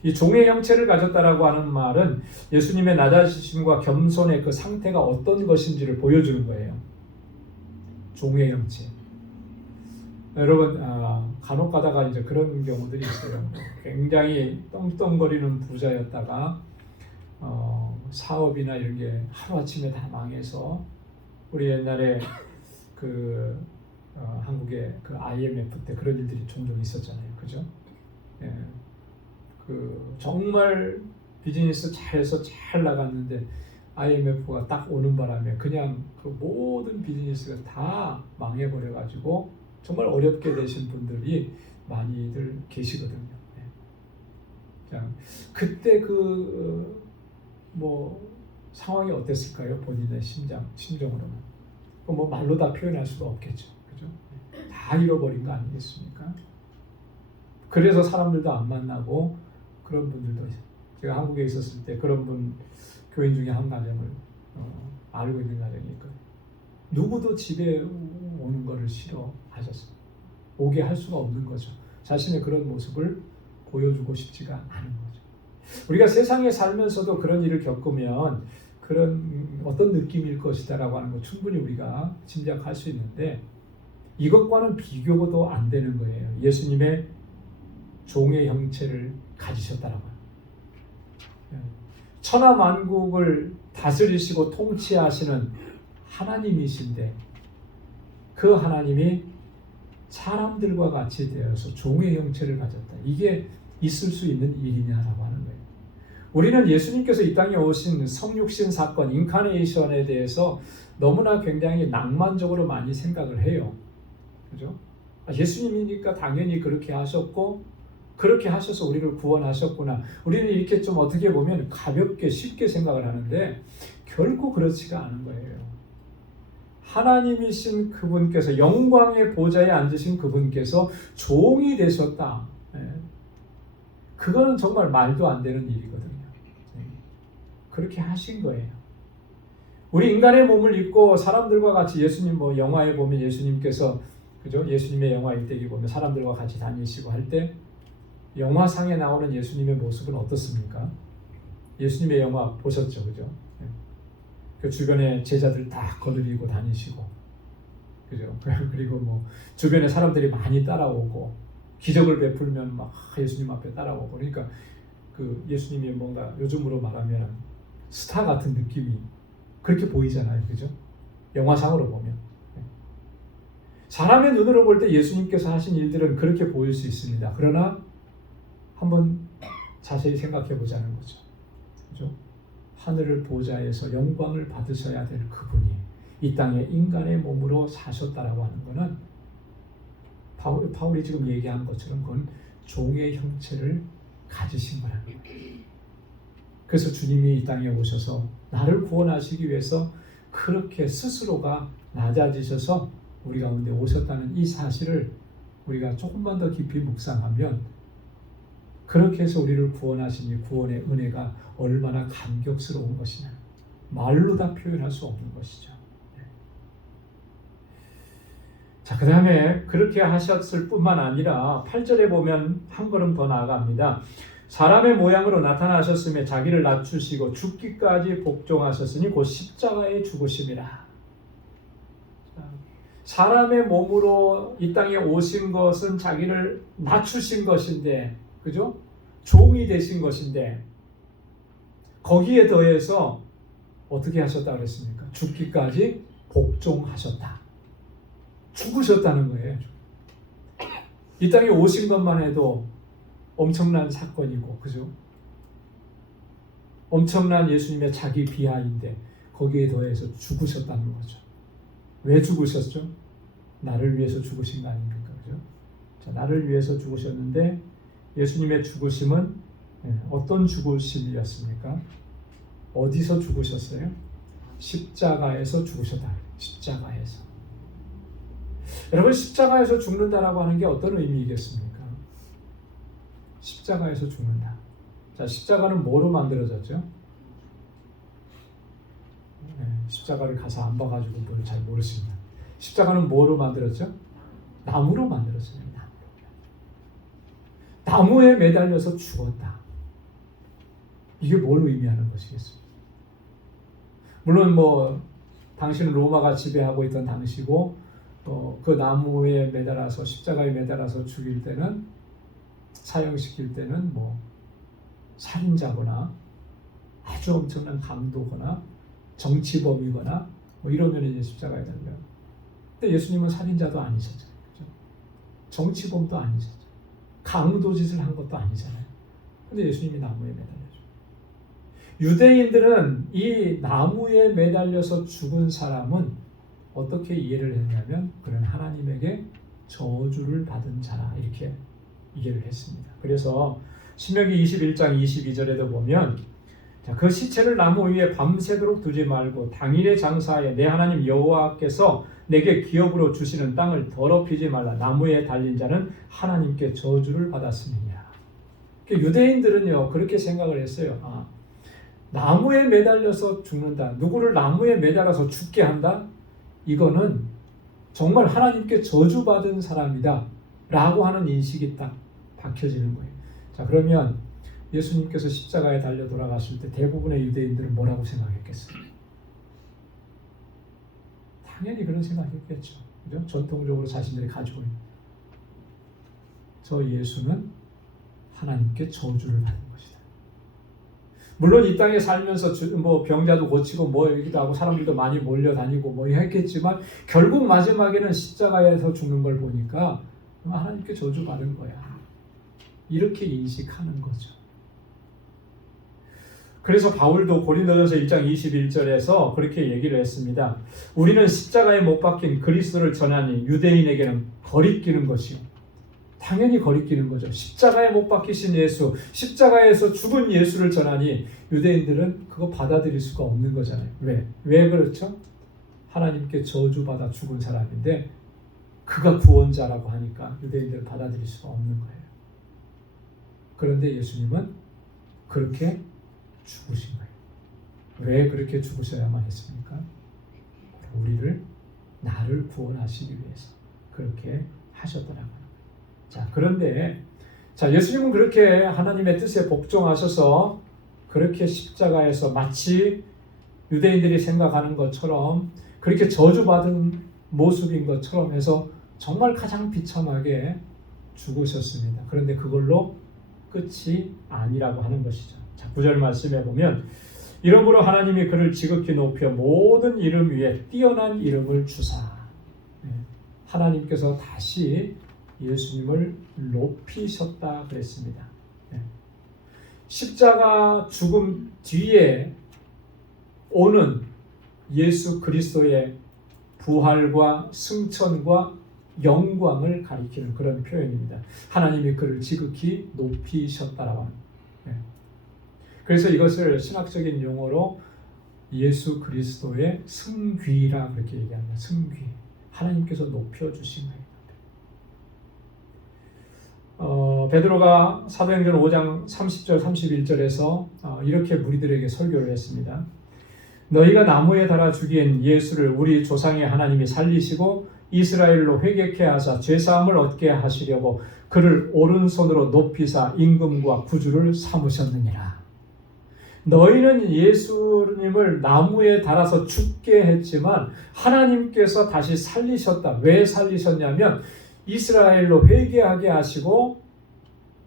이 종의 형체를 가졌다라고 하는 말은 예수님의 낮아지심과 겸손의 그 상태가 어떤 것인지를 보여주는 거예요. 종의 형체. 여러분, 간혹 가다가 이제 그런 경우들이 있어요. 굉장히 떵떵거리는 부자였다가 사업이나 이런 게 하루아침에 다 망해서 우리 옛날에 한국의 그 IMF 때 그런 일들이 종종 있었잖아요. 그죠? 예. 정말 비즈니스 잘해서 잘 나갔는데 IMF가 딱 오는 바람에 그냥 그 모든 비즈니스가 다 망해버려가지고 정말 어렵게 되신 분들이 많이들 계시거든요. 그때 상황이 어땠을까요? 본인의 심정으로는. 뭐 말로 다 표현할 수가 없겠죠. 그죠? 다 잃어버린 거 아니겠습니까? 그래서 사람들도 안 만나고 그런 분들도 제가 한국에 있었을 때 그런 분 교인 중에 한 가정을 알고 있는 가정이 있거든요. 누구도 집에 오는 거를 싫어하셨어요. 오게 할 수가 없는 거죠. 자신의 그런 모습을 보여주고 싶지가 않은 거죠. 우리가 세상에 살면서도 그런 일을 겪으면 그런 어떤 느낌일 것이다라고 하는 거 충분히 우리가 짐작할 수 있는데 이것과는 비교도 안 되는 거예요. 예수님의 종의 형체를 가지셨다라고 합니다. 천하 만국을 다스리시고 통치하시는 하나님이신데 그 하나님이 사람들과 같이 되어서 종의 형체를 가졌다. 이게 있을 수 있는 일이냐라고 하는 거예요. 우리는 예수님께서 이 땅에 오신 성육신 사건, 인카네이션에 대해서 너무나 굉장히 낭만적으로 많이 생각을 해요. 그죠? 예수님이니까 당연히 그렇게 하셨고 그렇게 하셔서 우리를 구원하셨구나. 우리는 이렇게 좀 어떻게 보면 가볍게 쉽게 생각을 하는데 결코 그렇지가 않은 거예요. 하나님이신 그분께서 영광의 보좌에 앉으신 그분께서 종이 되셨다. 그거는 정말 말도 안 되는 일이거든요. 그렇게 하신 거예요. 우리 인간의 몸을 입고 사람들과 같이 예수님 영화에 보면 예수님께서 그죠? 예수님의 영화 일대기 보면 사람들과 같이 다니시고 할 때 영화상에 나오는 예수님의 모습은 어떻습니까? 예수님의 영화 보셨죠, 그죠? 그 주변에 제자들 다 거느리고 다니시고, 그죠? 그리고 주변에 사람들이 많이 따라오고 기적을 베풀면 막 예수님 앞에 따라오고 그러니까 그 예수님이 뭔가 요즘으로 말하면 스타 같은 느낌이 그렇게 보이잖아요, 그죠? 영화상으로 보면 사람의 눈으로 볼 때 예수님께서 하신 일들은 그렇게 보일 수 있습니다. 그러나 한번 자세히 생각해 보자는 거죠. 그죠? 하늘을 보좌에서 영광을 받으셔야 될 그분이 이 땅에 인간의 몸으로 사셨다라고 하는 것은 바울이 지금 얘기한 것처럼 그건 종의 형체를 가지신 거라는 거예요. 그래서 주님이 이 땅에 오셔서 나를 구원하시기 위해서 그렇게 스스로가 낮아지셔서 우리 가운데 오셨다는 이 사실을 우리가 조금만 더 깊이 묵상하면 그렇게 해서 우리를 구원하신 이 구원의 은혜가 얼마나 감격스러운 것이냐 말로 다 표현할 수 없는 것이죠. 자, 그 다음에 그렇게 하셨을 뿐만 아니라 8절에 보면 한 걸음 더 나아갑니다. 사람의 모양으로 나타나셨으며 자기를 낮추시고 죽기까지 복종하셨으니 곧 십자가에 죽으심이라. 사람의 몸으로 이 땅에 오신 것은 자기를 낮추신 것인데, 그죠? 종이 되신 것인데, 거기에 더해서 어떻게 하셨다 그랬습니까? 죽기까지 복종하셨다. 죽으셨다는 거예요. 이 땅에 오신 것만 해도 엄청난 사건이고, 그죠? 엄청난 예수님의 자기 비하인데 거기에 더해서 죽으셨다는 거죠. 왜 죽으셨죠? 나를 위해서 죽으신 거 아닙니까? 그죠? 자, 나를 위해서 죽으셨는데 예수님의 죽으심은 어떤 죽으심이었습니까? 어디서 죽으셨어요? 십자가에서 죽으셨다. 십자가에서. 여러분, 십자가에서 죽는다라고 하는 게 어떤 의미이겠습니까? 십자가에서 죽는다. 자, 십자가는 뭐로 만들어졌죠? 십자가를 가서 안 봐가지고 뭘 잘 모르십니다. 십자가는 뭐로 만들었죠? 나무로 만들었어요. 나무에 매달려서 죽었다. 이게 뭘 의미하는 것이겠습니까? 물론 당신은 로마가 지배하고 있던 당시고 그 나무에 매달아서 십자가에 매달아서 죽일 때는 사형시킬 때는 살인자거나 아주 엄청난 강도거나 정치범이거나 이러면 이제 십자가에 달려요. 근데 예수님은 살인자도 아니셨잖아요. 그렇죠? 정치범도 아니셨죠. 강도짓을 한 것도 아니잖아요. 근데 예수님이 나무에 매달려요. 유대인들은 이 나무에 매달려서 죽은 사람은 어떻게 이해를 했냐면 그는 하나님에게 저주를 받은 자라 이렇게 이해를 했습니다. 그래서 신명기 21장 22절에도 보면 자, 그 시체를 나무 위에 밤새도록 두지 말고 당일에 장사하여 내 하나님 여호와께서 내게 기업으로 주시는 땅을 더럽히지 말라. 나무에 달린 자는 하나님께 저주를 받았음이니라. 유대인들은요 그렇게 생각을 했어요. 나무에 매달려서 죽는다. 누구를 나무에 매달아서 죽게 한다? 이거는 정말 하나님께 저주받은 사람이다 라고 하는 인식이 딱 박혀지는 거예요. 자, 그러면 예수님께서 십자가에 달려 돌아가실 때 대부분의 유대인들은 뭐라고 생각했겠어요? 당연히 그런 생각했겠죠. 그죠? 전통적으로 자신들이 가지고 있는 저 예수는 하나님께 저주를 받은 것이다. 물론 이 땅에 살면서 뭐 병자도 고치고 뭐 여기도 하고 사람들도 많이 몰려다니고 뭐 했겠지만 결국 마지막에는 십자가에서 죽는 걸 보니까 하나님께 저주받은 거야. 이렇게 인식하는 거죠. 그래서 바울도 고린도전서 1장 21절에서 그렇게 얘기를 했습니다. 우리는 십자가에 못 박힌 그리스도를 전하니 유대인에게는 거리끼는 것이요. 당연히 거리끼는 거죠. 십자가에 못 박히신 예수, 십자가에서 죽은 예수를 전하니 유대인들은 그거 받아들일 수가 없는 거잖아요. 왜? 왜 그렇죠? 하나님께 저주받아 죽은 사람인데 그가 구원자라고 하니까 유대인들은 받아들일 수가 없는 거예요. 그런데 예수님은 그렇게 죽으신 거예요. 왜 그렇게 죽으셔야만 했습니까? 나를 구원하시기 위해서 그렇게 하셨더라고요. 자, 그런데 예수님은 그렇게 하나님의 뜻에 복종하셔서 그렇게 십자가에서 마치 유대인들이 생각하는 것처럼 그렇게 저주받은 모습인 것처럼 해서 정말 가장 비참하게 죽으셨습니다. 그런데 그걸로 끝이 아니라고 하는 것이죠. 자, 9절 말씀에 보면 이러므로 하나님이 그를 지극히 높여 모든 이름 위에 뛰어난 이름을 주사. 하나님께서 다시 예수님을 높이셨다 그랬습니다. 십자가 죽음 뒤에 오는 예수 그리스도의 부활과 승천과 영광을 가리키는 그런 표현입니다. 하나님이 그를 지극히 높이셨다라고 하는 거예요. 그래서 이것을 신학적인 용어로 예수 그리스도의 승귀라 그렇게 얘기합니다. 승귀. 하나님께서 높여주신 거예요. 베드로가 사도행전 5장 30절 31절에서 이렇게 무리들에게 설교를 했습니다. 너희가 나무에 달아 죽인 예수를 우리 조상의 하나님이 살리시고 이스라엘로 회개케 하사 죄사함을 얻게 하시려고 그를 오른손으로 높이사 임금과 구주를 삼으셨느니라. 너희는 예수님을 나무에 달아서 죽게 했지만 하나님께서 다시 살리셨다. 왜 살리셨냐면 이스라엘로 회개하게 하시고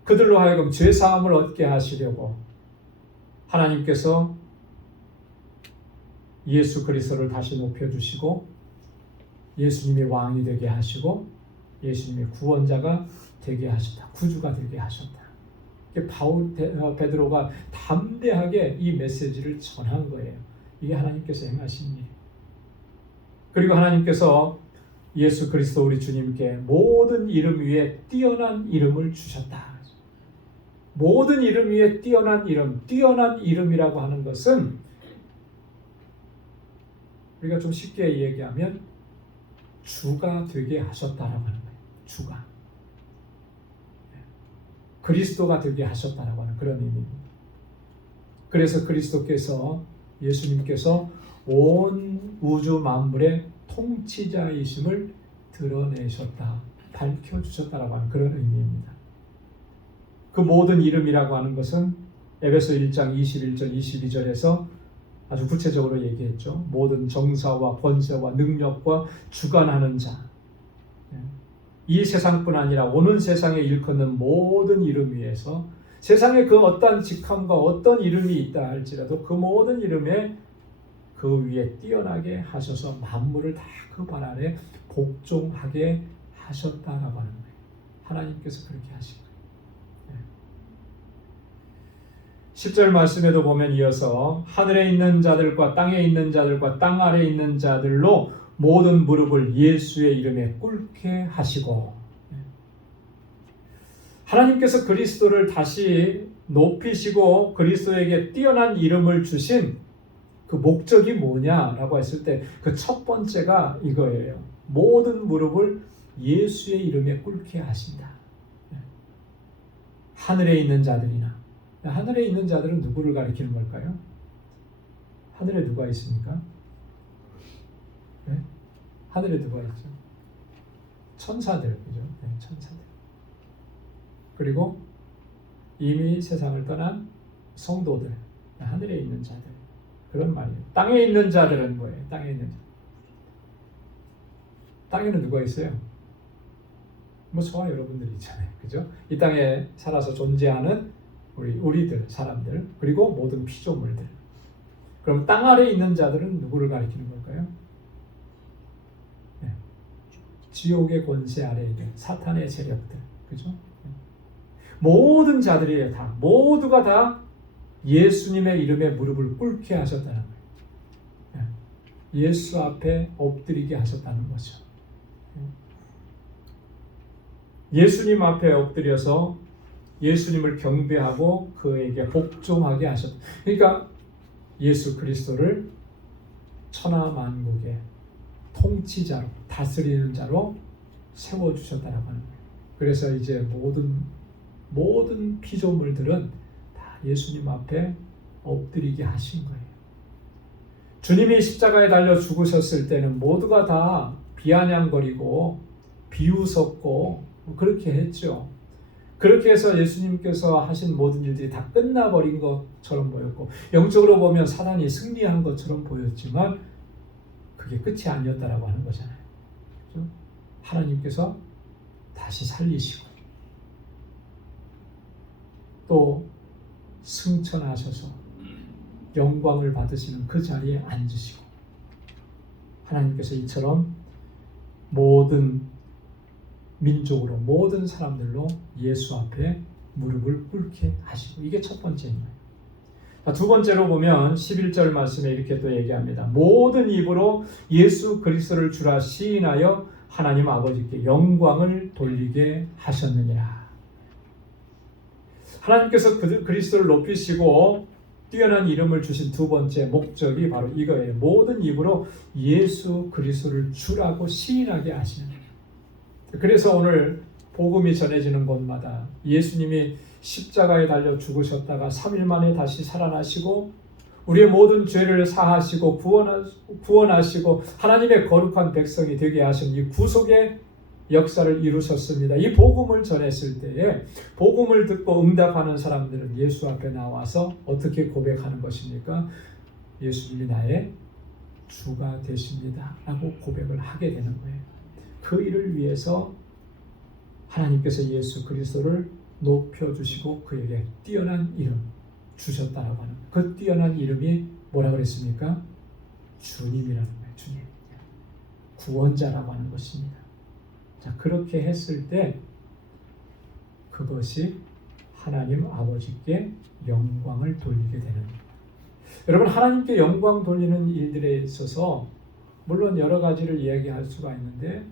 그들로 하여금 죄사함을 얻게 하시려고 하나님께서 예수 그리스도를 다시 높여주시고 예수님이 왕이 되게 하시고 예수님이 구원자가 되게 하셨다. 구주가 되게 하셨다. 베드로가 담대하게 이 메시지를 전한 거예요. 이게 하나님께서 행하신 일. 그리고 하나님께서 예수 그리스도 우리 주님께 모든 이름 위에 뛰어난 이름을 주셨다. 모든 이름 위에 뛰어난 이름, 뛰어난 이름이라고 하는 것은 우리가 좀 쉽게 얘기하면 주가 되게 하셨다라고 하는 거예요. 주가. 그리스도가 되게 하셨다라고 하는 그런 의미입니다. 그래서 그리스도께서 예수님께서 온 우주 만물의 통치자이심을 드러내셨다, 밝혀주셨다라고 하는 그런 의미입니다. 그 모든 이름이라고 하는 것은 에베소 1장 21절 22절에서 아주 구체적으로 얘기했죠. 모든 정사와 권세와 능력과 주관하는 자, 이 세상뿐 아니라 오는 세상에 일컫는 모든 이름 위에서 세상에 그 어떤 직함과 어떤 이름이 있다 할지라도 그 모든 이름에 그 위에 뛰어나게 하셔서 만물을 다 그 발 아래 복종하게 하셨다라고 하는 거예요. 하나님께서 그렇게 하신 거예요. 10절 말씀에도 보면 이어서 하늘에 있는 자들과 땅에 있는 자들과 땅 아래에 있는 자들로 모든 무릎을 예수의 이름에 꿇게 하시고, 하나님께서 그리스도를 다시 높이시고 그리스도에게 뛰어난 이름을 주신 그 목적이 뭐냐라고 했을 때 그 첫 번째가 이거예요. 모든 무릎을 예수의 이름에 꿇게 하신다. 하늘에 있는 자들이나, 하늘에 있는 자들은 누구를 가리키는 걸까요? 하늘에 누가 있습니까? 네? 하늘에 누가 있죠? 천사들, 그죠? 네, 천사들. 그리고 이미 세상을 떠난 성도들, 하늘에 있는 자들. 그런 말이에요. 땅에 있는 자들은 뭐예요? 땅에 있는 자. 땅에는 누가 있어요? 뭐 저와 여러분들이 있잖아요. 그죠? 이 땅에 살아서 존재하는 우리들, 사람들, 그리고 모든 피조물들. 그럼 땅 아래에 있는 자들은 누구를 가리키는 걸까요? 네. 지옥의 권세 아래에 있는 사탄의 세력들. 그죠? 모든 자들이에요. 다. 모두가 다 예수님의 이름에 무릎을 꿇게 하셨다는 거예요. 예수 앞에 엎드리게 하셨다는 거죠. 예수님 앞에 엎드려서 예수님을 경배하고 그에게 복종하게 하셨다. 그러니까 예수 그리스도를 천하만국의 통치자로, 다스리는 자로 세워주셨다라고 하는 거예요. 그래서 이제 모든 피조물들은 다 예수님 앞에 엎드리게 하신 거예요. 주님이 십자가에 달려 죽으셨을 때는 모두가 다 비아냥거리고 비웃었고 그렇게 했죠. 그렇게 해서 예수님께서 하신 모든 일들이 다 끝나버린 것처럼 보였고 영적으로 보면 사단이 승리한 것처럼 보였지만 그게 끝이 아니었다라고 하는 거잖아요. 그렇죠? 하나님께서 다시 살리시고 또 승천하셔서 영광을 받으시는 그 자리에 앉으시고 하나님께서 이처럼 모든 민족으로 모든 사람들로 예수 앞에 무릎을 꿇게 하시고 이게 첫 번째입니다. 두 번째로 보면 11절 말씀에 이렇게 또 얘기합니다. 모든 입으로 예수 그리스도를 주라 시인하여 하나님 아버지께 영광을 돌리게 하셨느니라. 하나님께서 그리스도를 높이시고 뛰어난 이름을 주신 두 번째 목적이 바로 이거예요. 모든 입으로 예수 그리스도를 주라고 시인하게 하시는 거예요. 그래서 오늘 복음이 전해지는 곳마다 예수님이 십자가에 달려 죽으셨다가 3일 만에 다시 살아나시고 우리의 모든 죄를 사하시고 구원하시고 하나님의 거룩한 백성이 되게 하신 이 구속의 역사를 이루셨습니다. 이 복음을 전했을 때에 복음을 듣고 응답하는 사람들은 예수 앞에 나와서 어떻게 고백하는 것입니까? 예수님이 나의 주가 되십니다 라고 고백을 하게 되는 거예요. 그 일을 위해서 하나님께서 예수 그리스도를 높여주시고 그에게 뛰어난 이름 주셨다라고 하는 그 뛰어난 이름이 뭐라 그랬습니까? 주님이라는 거예요. 주님. 구원자라고 하는 것입니다. 자, 그렇게 했을 때 그것이 하나님 아버지께 영광을 돌리게 되는 거예요. 여러분 하나님께 영광 돌리는 일들에 있어서 물론 여러 가지를 이야기할 수가 있는데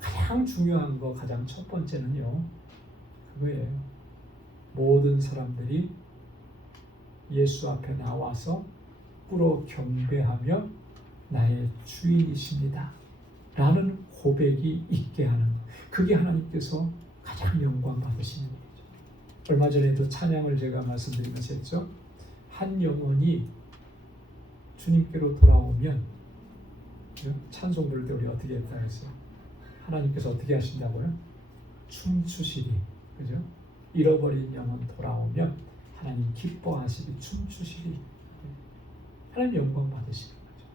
가장 중요한 거 가장 첫 번째는요. 그거예요. 모든 사람들이 예수 앞에 나와서 꿇어 경배하며 나의 주인이십니다 라는 고백이 있게 하는 것. 그게 하나님께서 가장 영광 받으시는 거죠. 얼마 전에도 찬양을 제가 말씀드리면서 했죠. 한 영혼이 주님께로 돌아오면 찬송 부를 때 우리 어떻게 했다 했어요? 하나님께서 어떻게 하신다고요? 춤추시리. 그죠? 잃어버린 영혼 돌아오면 하나님 기뻐하시리 춤추시리. 하나님 영광 받으시는 거죠.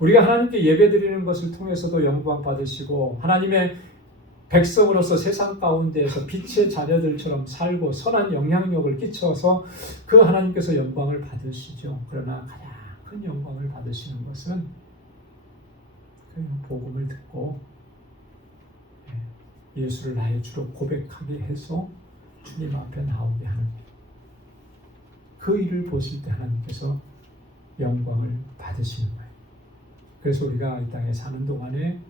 우리가 하나님께 예배드리는 것을 통해서도 영광 받으시고 하나님의 백성으로서 세상 가운데에서 빛의 자녀들처럼 살고 선한 영향력을 끼쳐서 그 하나님께서 영광을 받으시죠. 그러나 가장 큰 영광을 받으시는 것은 그 복음을 듣고 예수를 나의 주로 고백하게 해서 주님 앞에 나오게 하는 일. 그 일을 보실 때 하나님께서 영광을 받으시는 거예요. 그래서 우리가 이 땅에 사는 동안에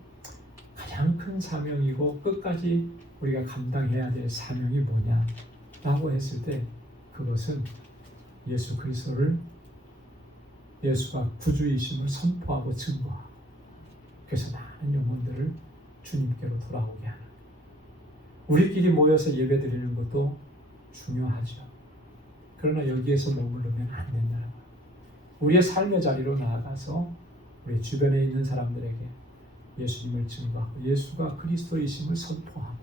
가장 큰 큰 사명이고 끝까지 우리가 감당해야 될 사명이 뭐냐라고 했을 때 그것은 예수 그리스도를 예수가 구주이심을 선포하고 증거하고 그래서 많은 영혼들을 주님께로 돌아오게 하는 우리끼리 모여서 예배드리는 것도 중요하죠. 그러나 여기에서 머무르면 안 된다는 거예요. 우리의 삶의 자리로 나아가서 우리 주변에 있는 사람들에게 예수님을 증거하고 예수가 그리스도이심을 선포하고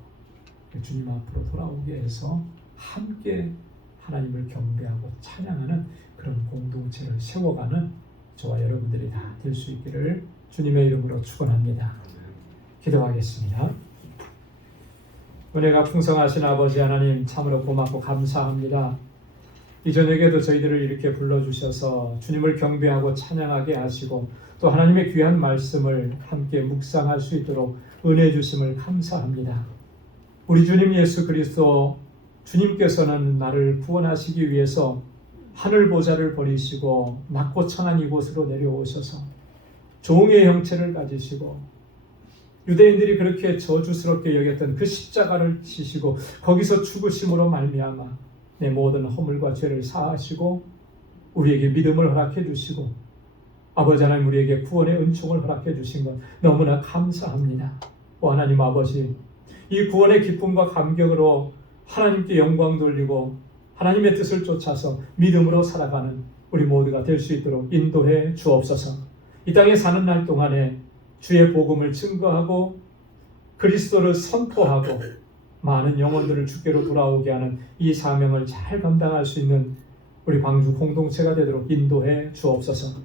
주님 앞으로 돌아오게 해서 함께 하나님을 경배하고 찬양하는 그런 공동체를 세워가는 저와 여러분들이 다 될 수 있기를 주님의 이름으로 축원합니다. 기도하겠습니다. 은혜가 풍성하신 아버지 하나님 참으로 고맙고 감사합니다. 이 저녁에도 저희들을 이렇게 불러주셔서 주님을 경배하고 찬양하게 하시고 또 하나님의 귀한 말씀을 함께 묵상할 수 있도록 은혜 주심을 감사합니다. 우리 주님 예수 그리스도 주님께서는 나를 구원하시기 위해서 하늘 보좌를 버리시고 낮고 천한 이곳으로 내려오셔서 종의 형체를 가지시고 유대인들이 그렇게 저주스럽게 여겼던 그 십자가를 지시고 거기서 죽으심으로 말미암아 내 모든 허물과 죄를 사하시고 우리에게 믿음을 허락해 주시고 아버지 하나님 우리에게 구원의 은총을 허락해 주신 것 너무나 감사합니다. 오 하나님 아버지 이 구원의 기쁨과 감격으로 하나님께 영광 돌리고 하나님의 뜻을 쫓아서 믿음으로 살아가는 우리 모두가 될 수 있도록 인도해 주옵소서. 이 땅에 사는 날 동안에 주의 복음을 증거하고 그리스도를 선포하고 많은 영혼들을 주께로 돌아오게 하는 이 사명을 잘 감당할 수 있는 우리 광주 공동체가 되도록 인도해 주옵소서.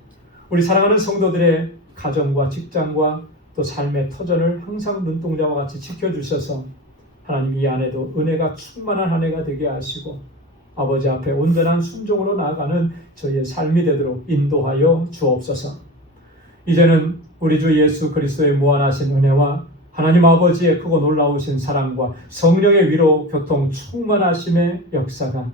우리 사랑하는 성도들의 가정과 직장과 또 삶의 터전을 항상 눈동자와 같이 지켜주셔서 하나님 이 안에도 은혜가 충만한 한 해가 되게 하시고 아버지 앞에 온전한 순종으로 나아가는 저희의 삶이 되도록 인도하여 주옵소서. 이제는 우리 주 예수 그리스도의 무한하신 은혜와 하나님 아버지의 크고 놀라우신 사랑과 성령의 위로 교통 충만하심의 역사가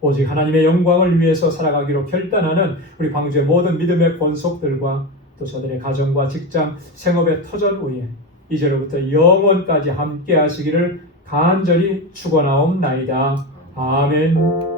오직 하나님의 영광을 위해서 살아가기로 결단하는 우리 광주의 모든 믿음의 권속들과 또 저들의 가정과 직장, 생업의 터전 위에 이제로부터 영원까지 함께 하시기를 간절히 축원하옵나이다. 아멘.